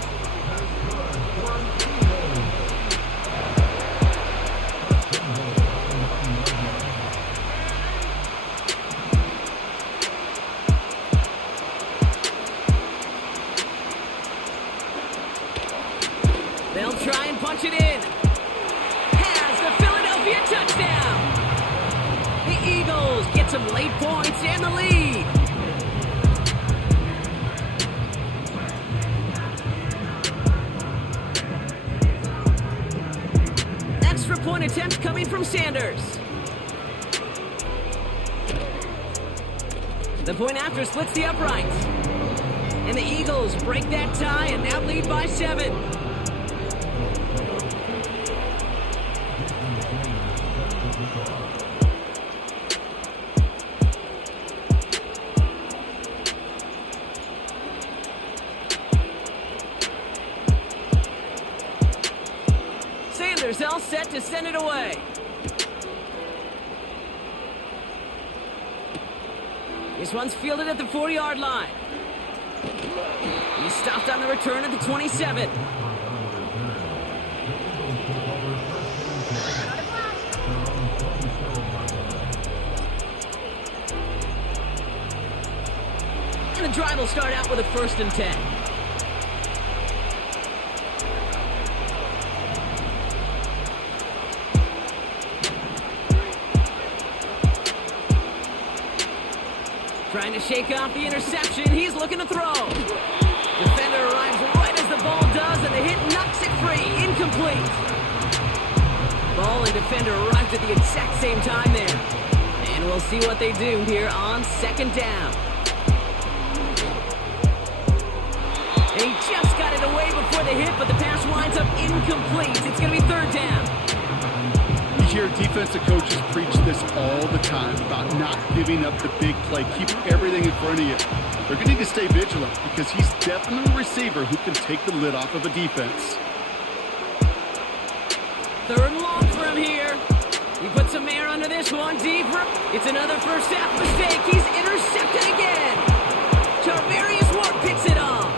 They'll try and punch it in. Has the Philadelphia touchdown. The Eagles get some late points and the lead. Extra point attempt coming from Sanders. The point after splits the uprights. And the Eagles break that tie and now lead by 7. Receivers all set to send it away. This one's fielded at the 40-yard line. He's stopped on the return at the 27. And the drive will start out with a 1st and 10. Trying to shake off the interception. He's looking to throw. Defender arrives right as the ball does, and the hit knocks it free. Incomplete. Ball and defender arrived at the exact same time there. And we'll see what they do here on 2nd down. And he just got it away before the hit, but the pass winds up incomplete. It's going to be 3rd down. You hear defensive coaches preach this all the time about not giving up the big play, keeping everything in front of you. They're going to need to stay vigilant because he's definitely a receiver who can take the lid off of a defense. 3rd and long for him here. He puts some air under this one deeper. It's another first half mistake. He's intercepted again. Tarvarius Ward picks it off.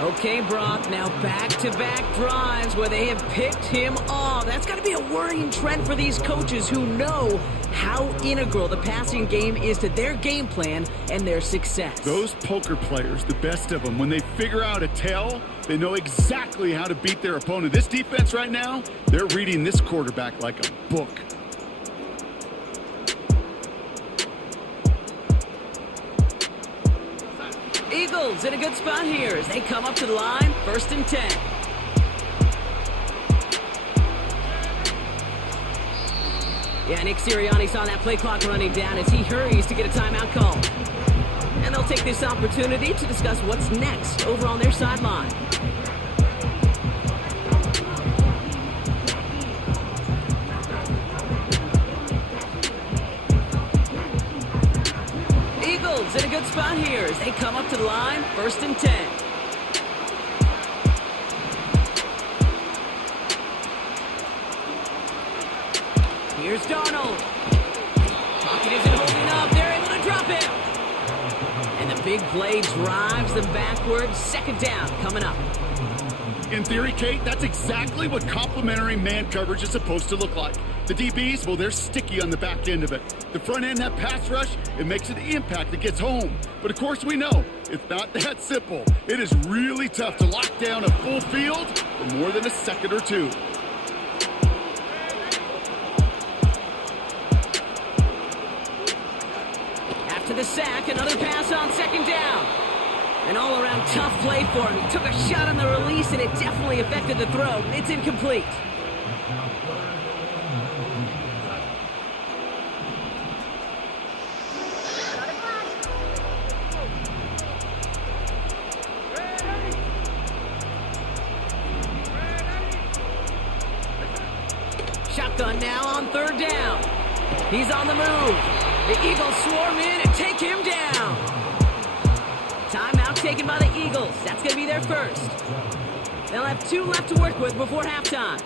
Okay, Brock, now back-to-back drives where they have picked him off. That's got to be a worrying trend for these coaches who know how integral the passing game is to their game plan and their success. Those poker players, the best of them, when they figure out a tell, they know exactly how to beat their opponent. This defense right now, they're reading this quarterback like a book. Eagles in a good spot here as they come up to the line, 1st and 10. Yeah, Nick Sirianni saw that play clock running down as he hurries to get a timeout call. And they'll take this opportunity to discuss what's next over on their sideline. Eagles in a good spot here as they come up to the line, 1st and 10. Here's Darnold. Pocket isn't holding up. They're able to drop him. And the big play drives them backwards. 2nd down coming up. In theory, Kate, that's exactly what complementary man coverage is supposed to look like. The DBs, well, they're sticky on the back end of it. The front end, that pass rush, it makes it the impact that gets home. But of course we know, it's not that simple. It is really tough to lock down a full field for more than a second or two. After the sack, another pass on 2nd down. An all-around tough play for him. He took a shot on the release, and it definitely affected the throw. It's incomplete. Shotgun now on 3rd down. He's on the move. The Eagles swarm in and take him down. Timeout taken by the Eagles. That's going to be their first. They'll have 2 left to work with before halftime.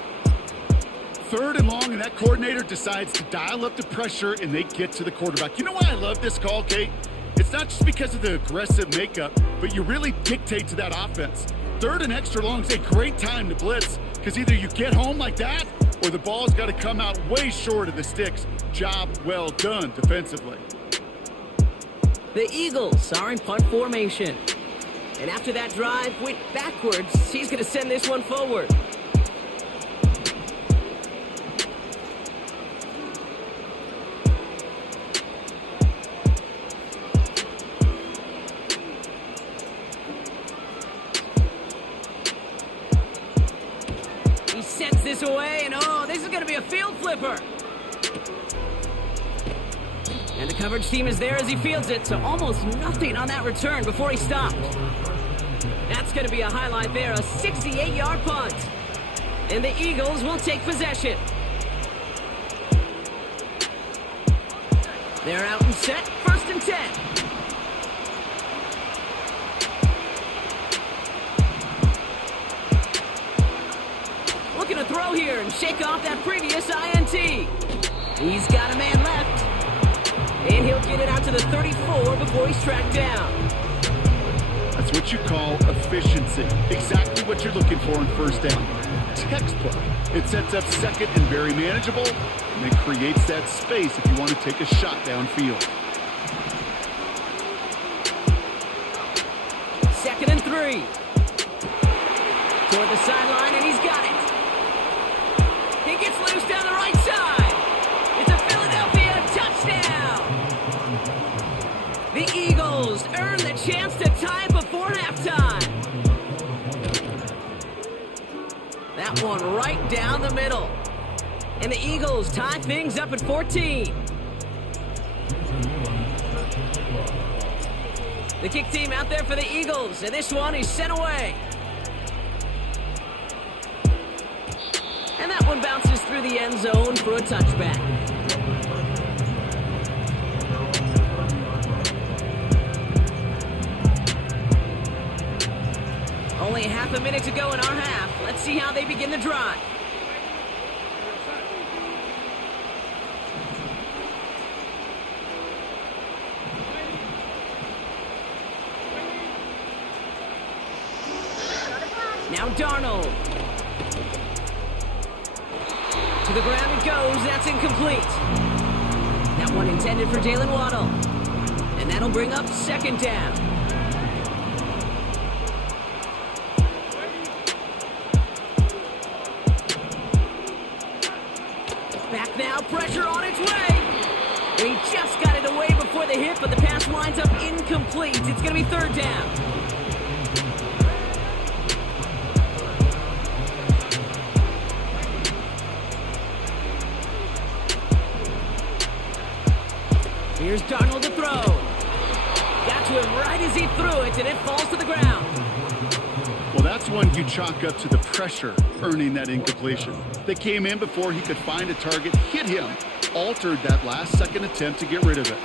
3rd and long, and that coordinator decides to dial up the pressure, and they get to the quarterback. You know why I love this call, Kate? It's not just because of the aggressive makeup, but you really dictate to that offense. 3rd and extra long is a great time to blitz, because either you get home like that, or the ball's got to come out way short of the sticks. Job well done defensively. The Eagles are in punt formation. And after that drive went backwards, he's going to send this one forward. He sends this away, and oh, this is going to be a field flipper. And the coverage team is there as he fields it, so almost nothing on that return before he stopped. That's going to be a highlight there, a 68-yard punt. And the Eagles will take possession. They're out and set, 1st and 10. Looking to throw, go here and shake off that previous INT. He's got a man left. And he'll get it out to the 34 before he's tracked down. That's what you call efficiency. Exactly what you're looking for in first down. Textbook. It sets up second and very manageable, and it creates that space if you want to take a shot downfield. 2nd and 3. Toward the sideline, and he's got it. He gets loose down the right side. It's a Philadelphia touchdown. The Eagles earn the chance to tie before halftime. That one right down the middle. And the Eagles tie things up at 14. The kick team out there for the Eagles, and this one is sent away. And that one bounces through the end zone for a touchback. Only half a minute to go in our half. Let's see how they begin the drive. Now Darnold. To the ground it goes. That's incomplete. That one intended for Jalen Waddle. And that'll bring up 2nd down. Back now, pressure on its way. And he just got it away before the hit, but the pass winds up incomplete. It's going to be 3rd down. Here's Darnold to throw. Got to him right as he threw it, and it falls to the ground. Well, that's one you chalk up to the pressure earning that incompletion. They came in before he could find a target, hit him, altered that last-second attempt to get rid of it.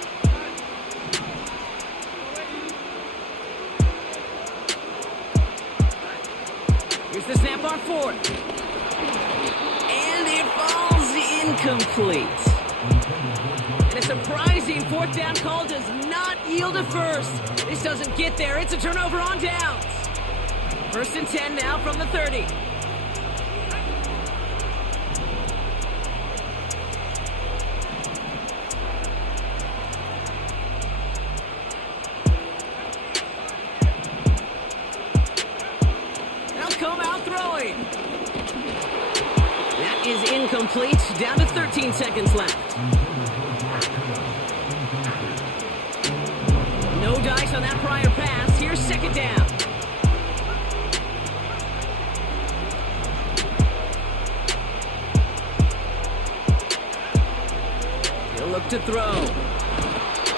Here's the snap on 4th. And it falls incomplete. And a surprising 4th down call does not yield a first. This doesn't get there. It's a turnover on downs. 1st and 10 now from the 30. They'll come out throwing. That is incomplete. Down to 13 seconds left. No dice on that prior pass. Here's 2nd down. He'll look to throw.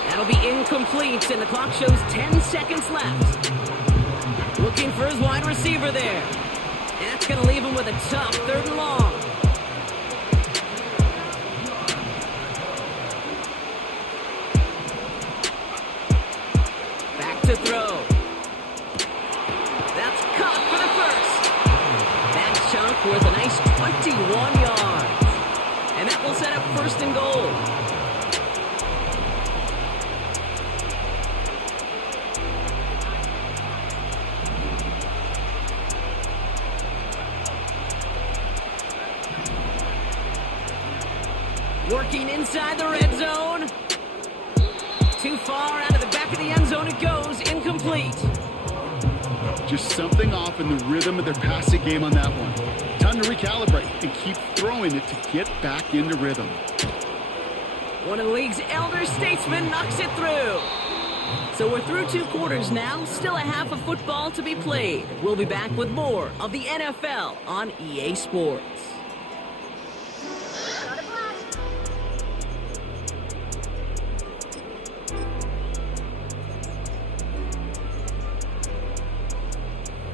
That'll be incomplete, and the clock shows 10 seconds left. Looking for his wide receiver there. And that's going to leave him with a tough 3rd and long. To throw. That's caught for the first. That chunk worth a nice 21 yards. And that will set up 1st and goal. Working inside the red zone. Too far out of the back of the end zone it goes, incomplete. Just something off in the rhythm of their passing game on that one. Time to recalibrate and keep throwing it to get back into rhythm. One of the league's elder statesmen knocks it through. So we're through 2 quarters now, still a half of football to be played. We'll be back with more of the NFL on EA Sports.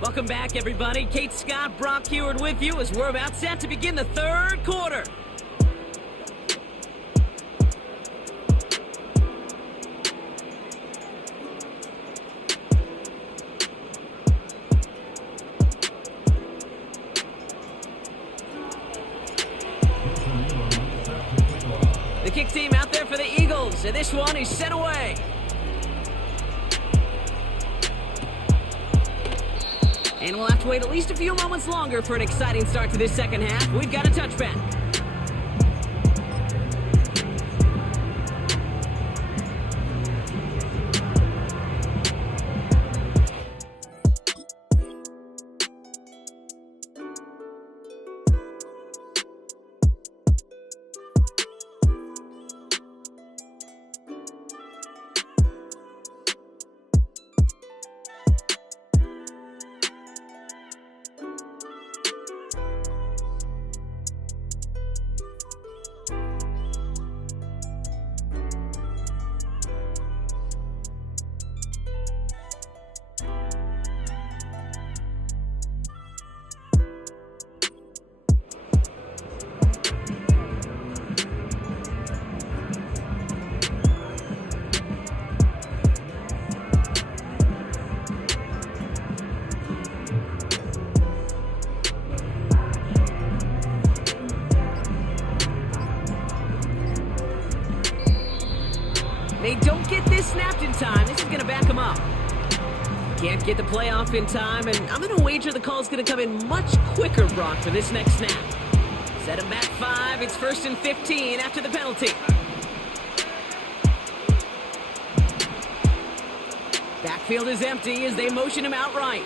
Welcome back, everybody. Kate Scott, Brock Heward with you as we're about set to begin the 3rd quarter. kick team out there for the Eagles, and this one is sent away. And we'll have to wait at least a few moments longer for an exciting start to this second half. We've got a touchback. They don't get this snapped in time. This is going to back them up. Can't get the playoff in time, and I'm going to wager the call's going to come in much quicker, Brock, for this next snap. Set him back 5. It's 1st and 15 after the penalty. Backfield is empty as they motion him out right.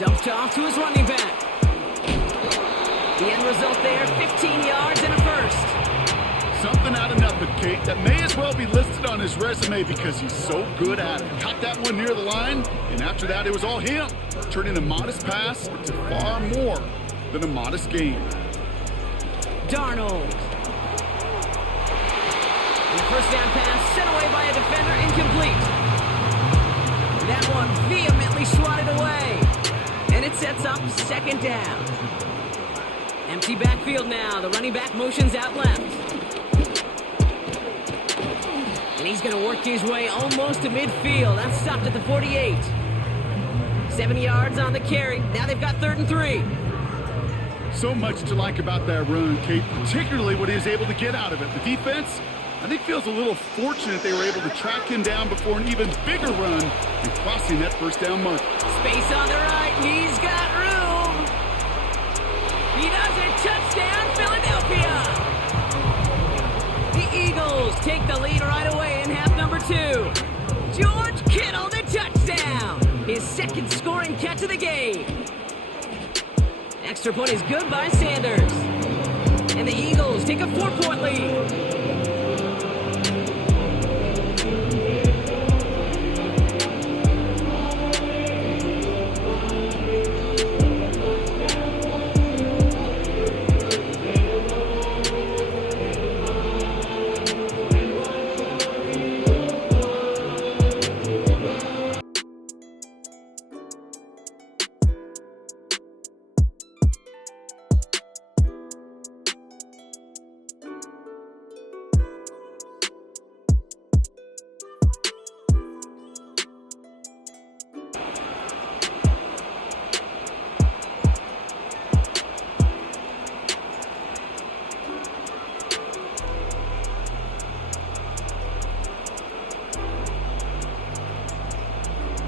Dumped off to his running back. The end result there, 15 yards and a first. Something out of nothing, Kate, that may as well be listed on his resume because he's so good at it. Caught that one near the line, and after that, it was all him, turning a modest pass into far more than a modest gain. Darnold. And the first down pass sent away by a defender, incomplete. That one vehemently swatted away, and it sets up second down. Empty backfield now. The running back motions out left. And he's going to work his way almost to midfield. That's stopped at the 48. 7 yards on the carry. Now they've got 3rd and 3. So much to like about that run, Kate, particularly what he was able to get out of it. The defense, I think, feels a little fortunate they were able to track him down before an even bigger run and crossing that first down mark. Space on the right. He's got room. He does it. Touchdown, Philadelphia. The Eagles take the lead right away in half number 2. George Kittle, the touchdown. His second scoring catch of the game. Extra point is good by Sanders. And the Eagles take a 4-point lead.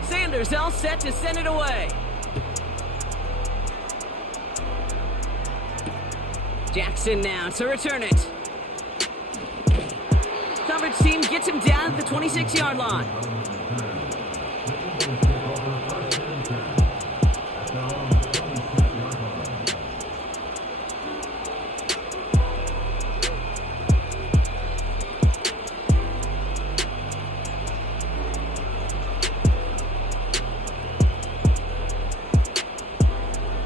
Sanders all set to send it away. Jackson now to return it. Coverage team gets him down at the 26-yard line.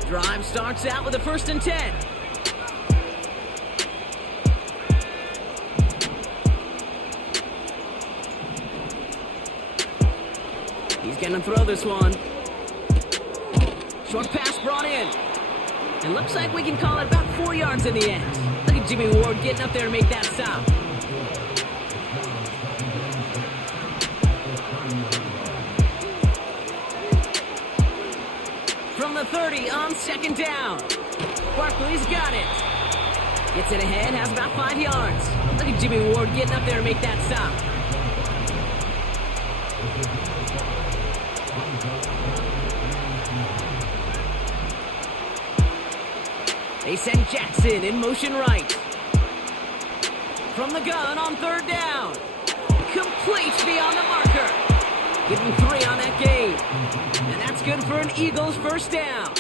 Drive starts out with a 1st and 10. He's gonna throw this one. Short pass brought in. And looks like we can call it about 4 yards in the end. Look at Jimmy Ward getting up there to make that stop. From the 30 on 2nd down. Barkley's got it. Gets it ahead, has about 5 yards. Look at Jimmy Ward getting up there to make that stop. They send Jackson in motion right. From the gun on 3rd down. Complete beyond the marker. Give him 3 on that game. And that's good for an Eagles first down.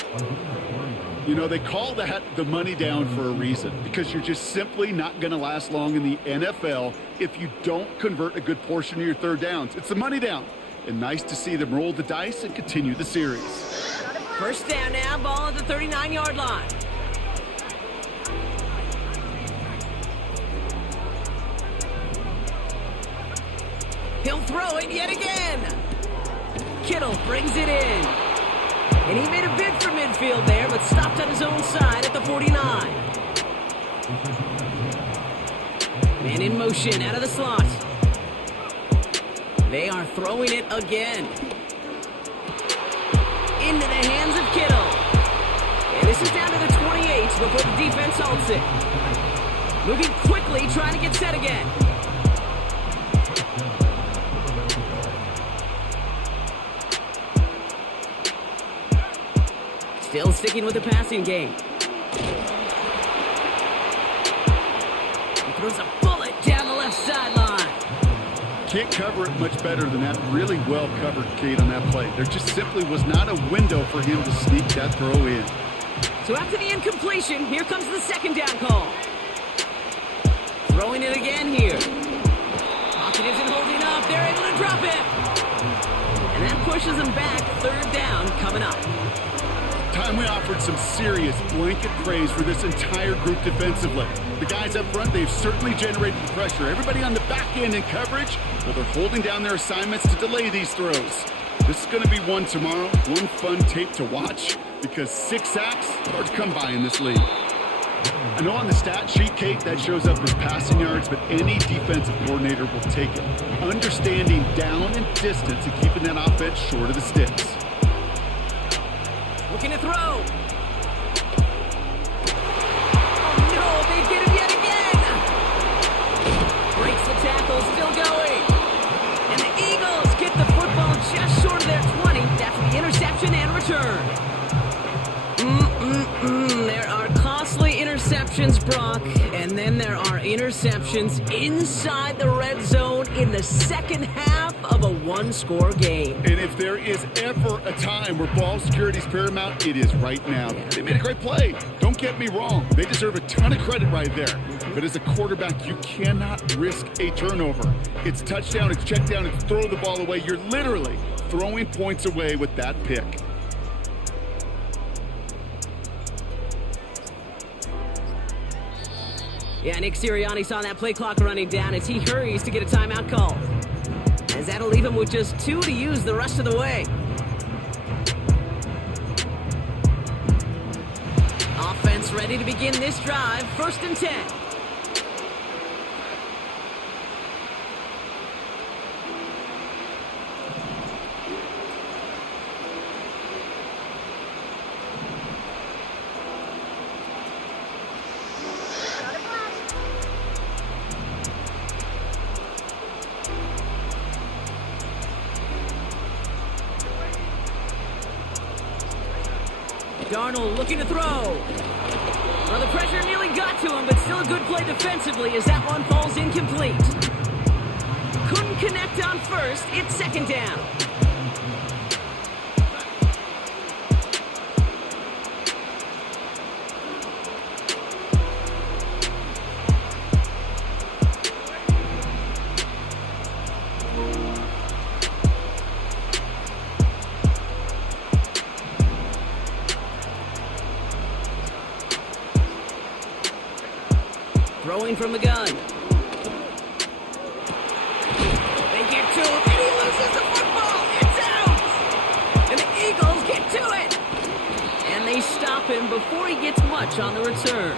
You know, they call that the money down for a reason, because you're just simply not going to last long in the NFL if you don't convert a good portion of your 3rd downs. It's the money down. And nice to see them roll the dice and continue the series. First down now, ball at the 39-yard line. He'll throw it yet again. Kittle brings it in. And he made a bid for midfield there, but stopped on his own side at the 49. Man in motion out of the slot. They are throwing it again. Into the hands of Kittle. And this is down to the 28 before the defense halts it. Moving quickly, trying to get set again. Still sticking with the passing game. He throws a bullet down the left sideline. Can't cover it much better than that. Really well covered, Kate, on that play. There just simply was not a window for him to sneak that throw in. So after the incompletion, here comes the 2nd down call. Throwing it again here. Pocket isn't holding up. They're able to drop it. And that pushes them back. 3rd down coming up. Time we offered some serious blanket praise for this entire group defensively. The guys up front, they've certainly generated the pressure. Everybody on the back end in coverage, well, they're holding down their assignments to delay these throws. This is going to be one tomorrow, one fun tape to watch, because 6 sacks, hard to come by in this league. I know on the stat sheet, Kate, that shows up as passing yards, but any defensive coordinator will take it. Understanding down and distance and keeping that offense short of the sticks. Looking to throw. Oh no, they get him yet again. Breaks the tackle, still going. And the Eagles get the football just short of their 20. That's the interception and return. There are costly interceptions, Brock. And then there are interceptions inside the red zone in the second half of a 1-score game. And if there is ever a time where ball security is paramount, it is right now. Yeah. They made a great play. Don't get me wrong. They deserve a ton of credit right there. But as a quarterback, you cannot risk a turnover. It's touchdown, it's check down, it's throw the ball away. You're literally throwing points away with that pick. Yeah, Nick Sirianni saw that play clock running down as he hurries to get a timeout called. As that'll leave him with just 2 to use the rest of the way. Offense ready to begin this drive. 1st and 10. Darnold looking to throw. Well, the pressure nearly got to him, but still a good play defensively as that one falls incomplete. Couldn't connect on 1st. It's 2nd down. Throwing from the gun. They get to him, and he loses the football. It's out! And the Eagles get to it! And they stop him before he gets much on the return.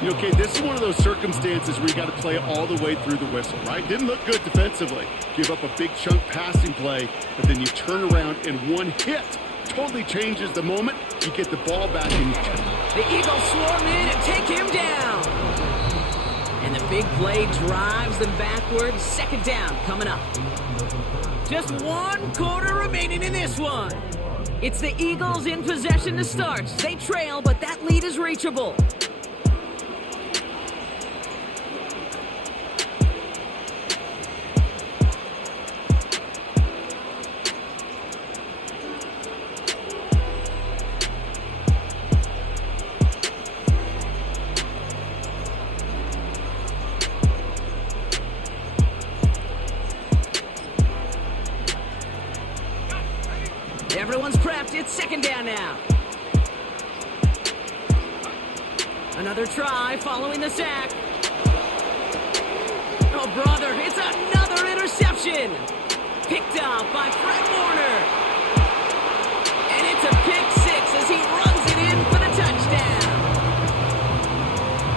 You know, Kate, this is one of those circumstances where you got to play it all the way through the whistle, right? Didn't look good defensively. Give up a big chunk passing play, but then you turn around and one hit totally changes the moment you get the ball back in your hand. The Eagles swarm in and take him down. And the big play drives them backwards. Second down coming up. Just 1 quarter remaining in this one. It's the Eagles in possession to start. They trail, but that lead is reachable. Everyone's prepped. It's second down now. Another try following the sack. Oh, brother, it's another interception. Picked off by Fred Warner. And it's a pick six as he runs it in for the touchdown.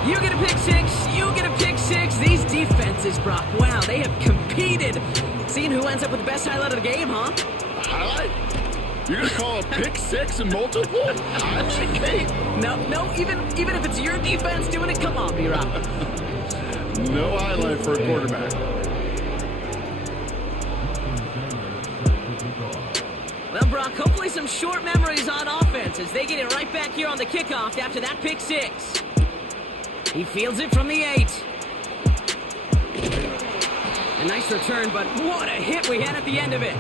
You get a pick six, you get a pick six. These defenses, Brock, wow, they have competed. Seeing who ends up with the best highlight of the game, huh? A highlight? You're going to call a pick six and multiple? Highlight, Kate? No, even if it's your defense doing it, come on, B-Rock. No highlight for a quarterback. Well, Brock, hopefully some short memories on offense as they get it right back here on the kickoff after that pick six. He fields it from the 8. A nice return, but what a hit we had at the end of it.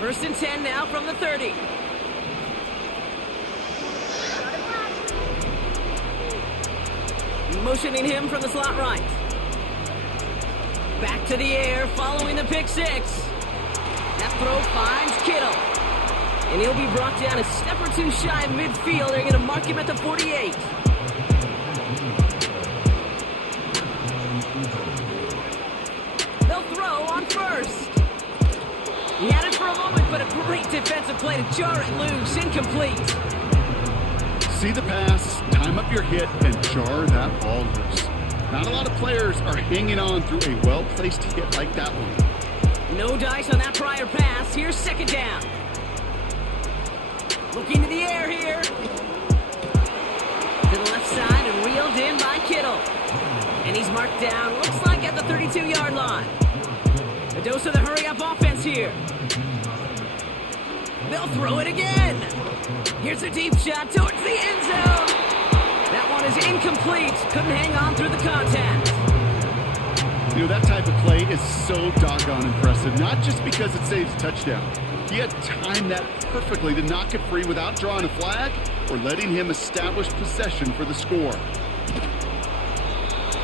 First and 10 now from the 30. Motioning him from the slot right. Back to the air following the pick six. That throw finds Kittle. And he'll be brought down a step or two shy of midfield. They're going to mark him at the 48. They'll throw on first. He had it for a moment, but a great defensive play to jar it loose. Incomplete. See the pass, time up your hit, and jar that ball loose. Not a lot of players are hanging on through a well-placed hit like that one. No dice on that prior pass. Here's second down. Looking to the air here. To the left side and reeled in by Kittle. And he's marked down, looks like at the 32-yard line. A dose of the hurry-up offense here. They'll throw it again. Here's a deep shot towards the end zone. That one is incomplete. Couldn't hang on through the contact. You know, that type of play is so doggone impressive, not just because it saves a touchdown. He had timed that perfectly to knock it free without drawing a flag or letting him establish possession for the score.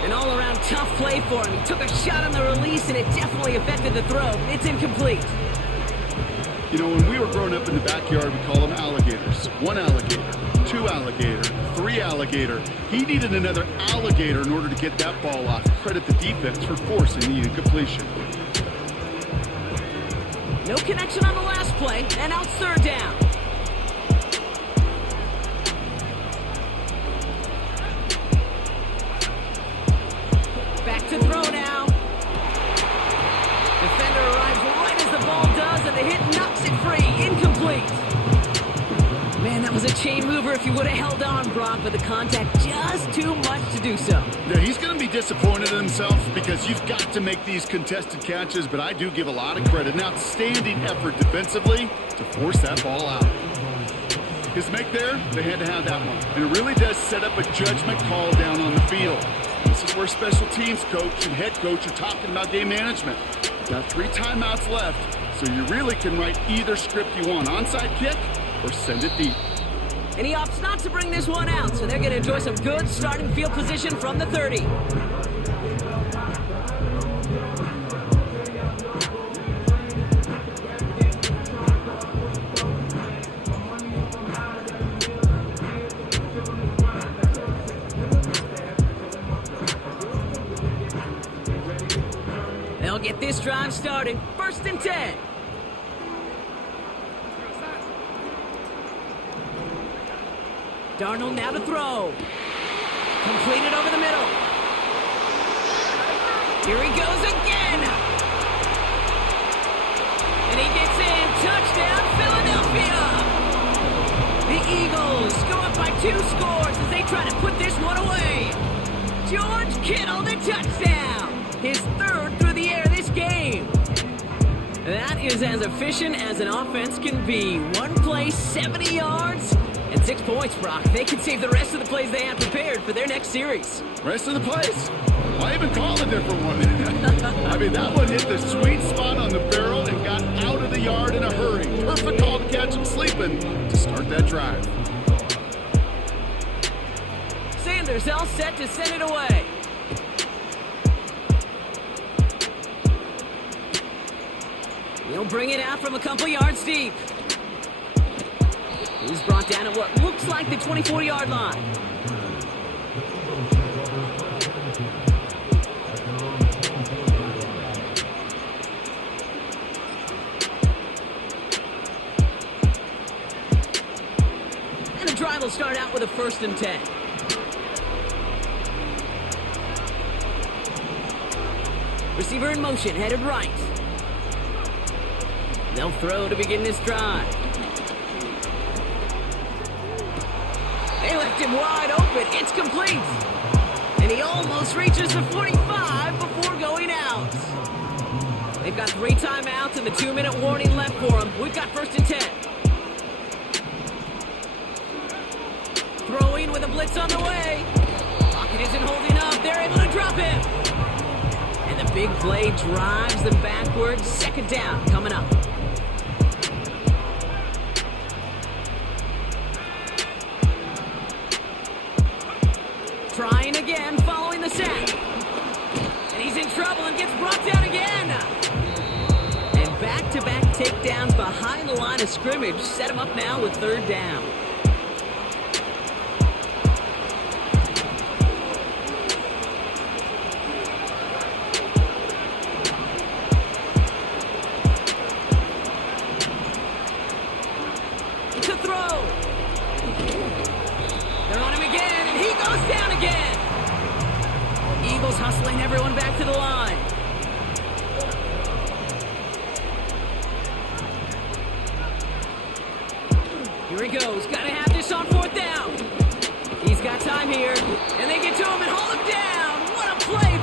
An all-around tough play for him. He took a shot on the release, and it definitely affected the throw. It's incomplete. You know, when we were growing up in the backyard, we call them alligators. 1 alligator, 2 alligator, 3 alligator. He needed another alligator in order to get that ball off. Credit the defense for forcing the incompletion. No connection on the last play, and out third down. Back to throw now. Defender arrives right as the ball does, and the hit knocks it free. Incomplete. Man, that was a chain mover if he would have held on, Brock, but the contact just too much to do so. Yeah, he's going to be disappointed in himself because you've got to make these contested catches, but I do give a lot of credit. An outstanding effort defensively to force that ball out. His make there, they had to have that one. And it really does set up a judgment call down on the field. This is where special teams coach and head coach are talking about game management. Got 3 timeouts left, so you really can write either script you want. Onside kick or send it deep. And he opts not to bring this one out, so they're going to enjoy some good starting field position from the 30. They'll get this drive started. First and 10. Darnold now to throw. Completed over the middle. Here he goes again. And he gets in. Touchdown, Philadelphia. The Eagles go up by 2 scores as they try to put this one away. George Kittle, the touchdown. His 3rd through the air this game. That is as efficient as an offense can be. 1 play, 70 yards, and 6 points, Brock. They can save the rest of the plays they have prepared for their next series. Rest of the plays? Why even call a different one? I mean, that one hit the sweet spot on the barrel and got out of the yard in a hurry. Perfect call to catch him sleeping to start that drive. Sanders all set to send it away. He'll bring it out from a couple yards deep. He's brought down at what looks like the 24-yard line. And the drive will start out with a 1st and 10. Receiver in motion, headed right. They'll throw to begin this drive. They left him wide open. It's complete. And he almost reaches the 45 before going out. They've got 3 timeouts and the 2-minute warning left for them. We've got 1st and 10. Throwing with a blitz on the way. Pocket isn't holding up. They're able to drop him. And the big play drives them backwards. 2nd down coming up. Trying again, following the sack. And he's in trouble and gets brought down again. And back-to-back takedowns behind the line of scrimmage set him up now with 3rd down. To throw. They're on him again, and he goes down again. Eagles hustling everyone back to the line. Here he goes. Got to have this on 4th down. He's got time here, and they get to him and hold him down. What a play.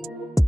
it.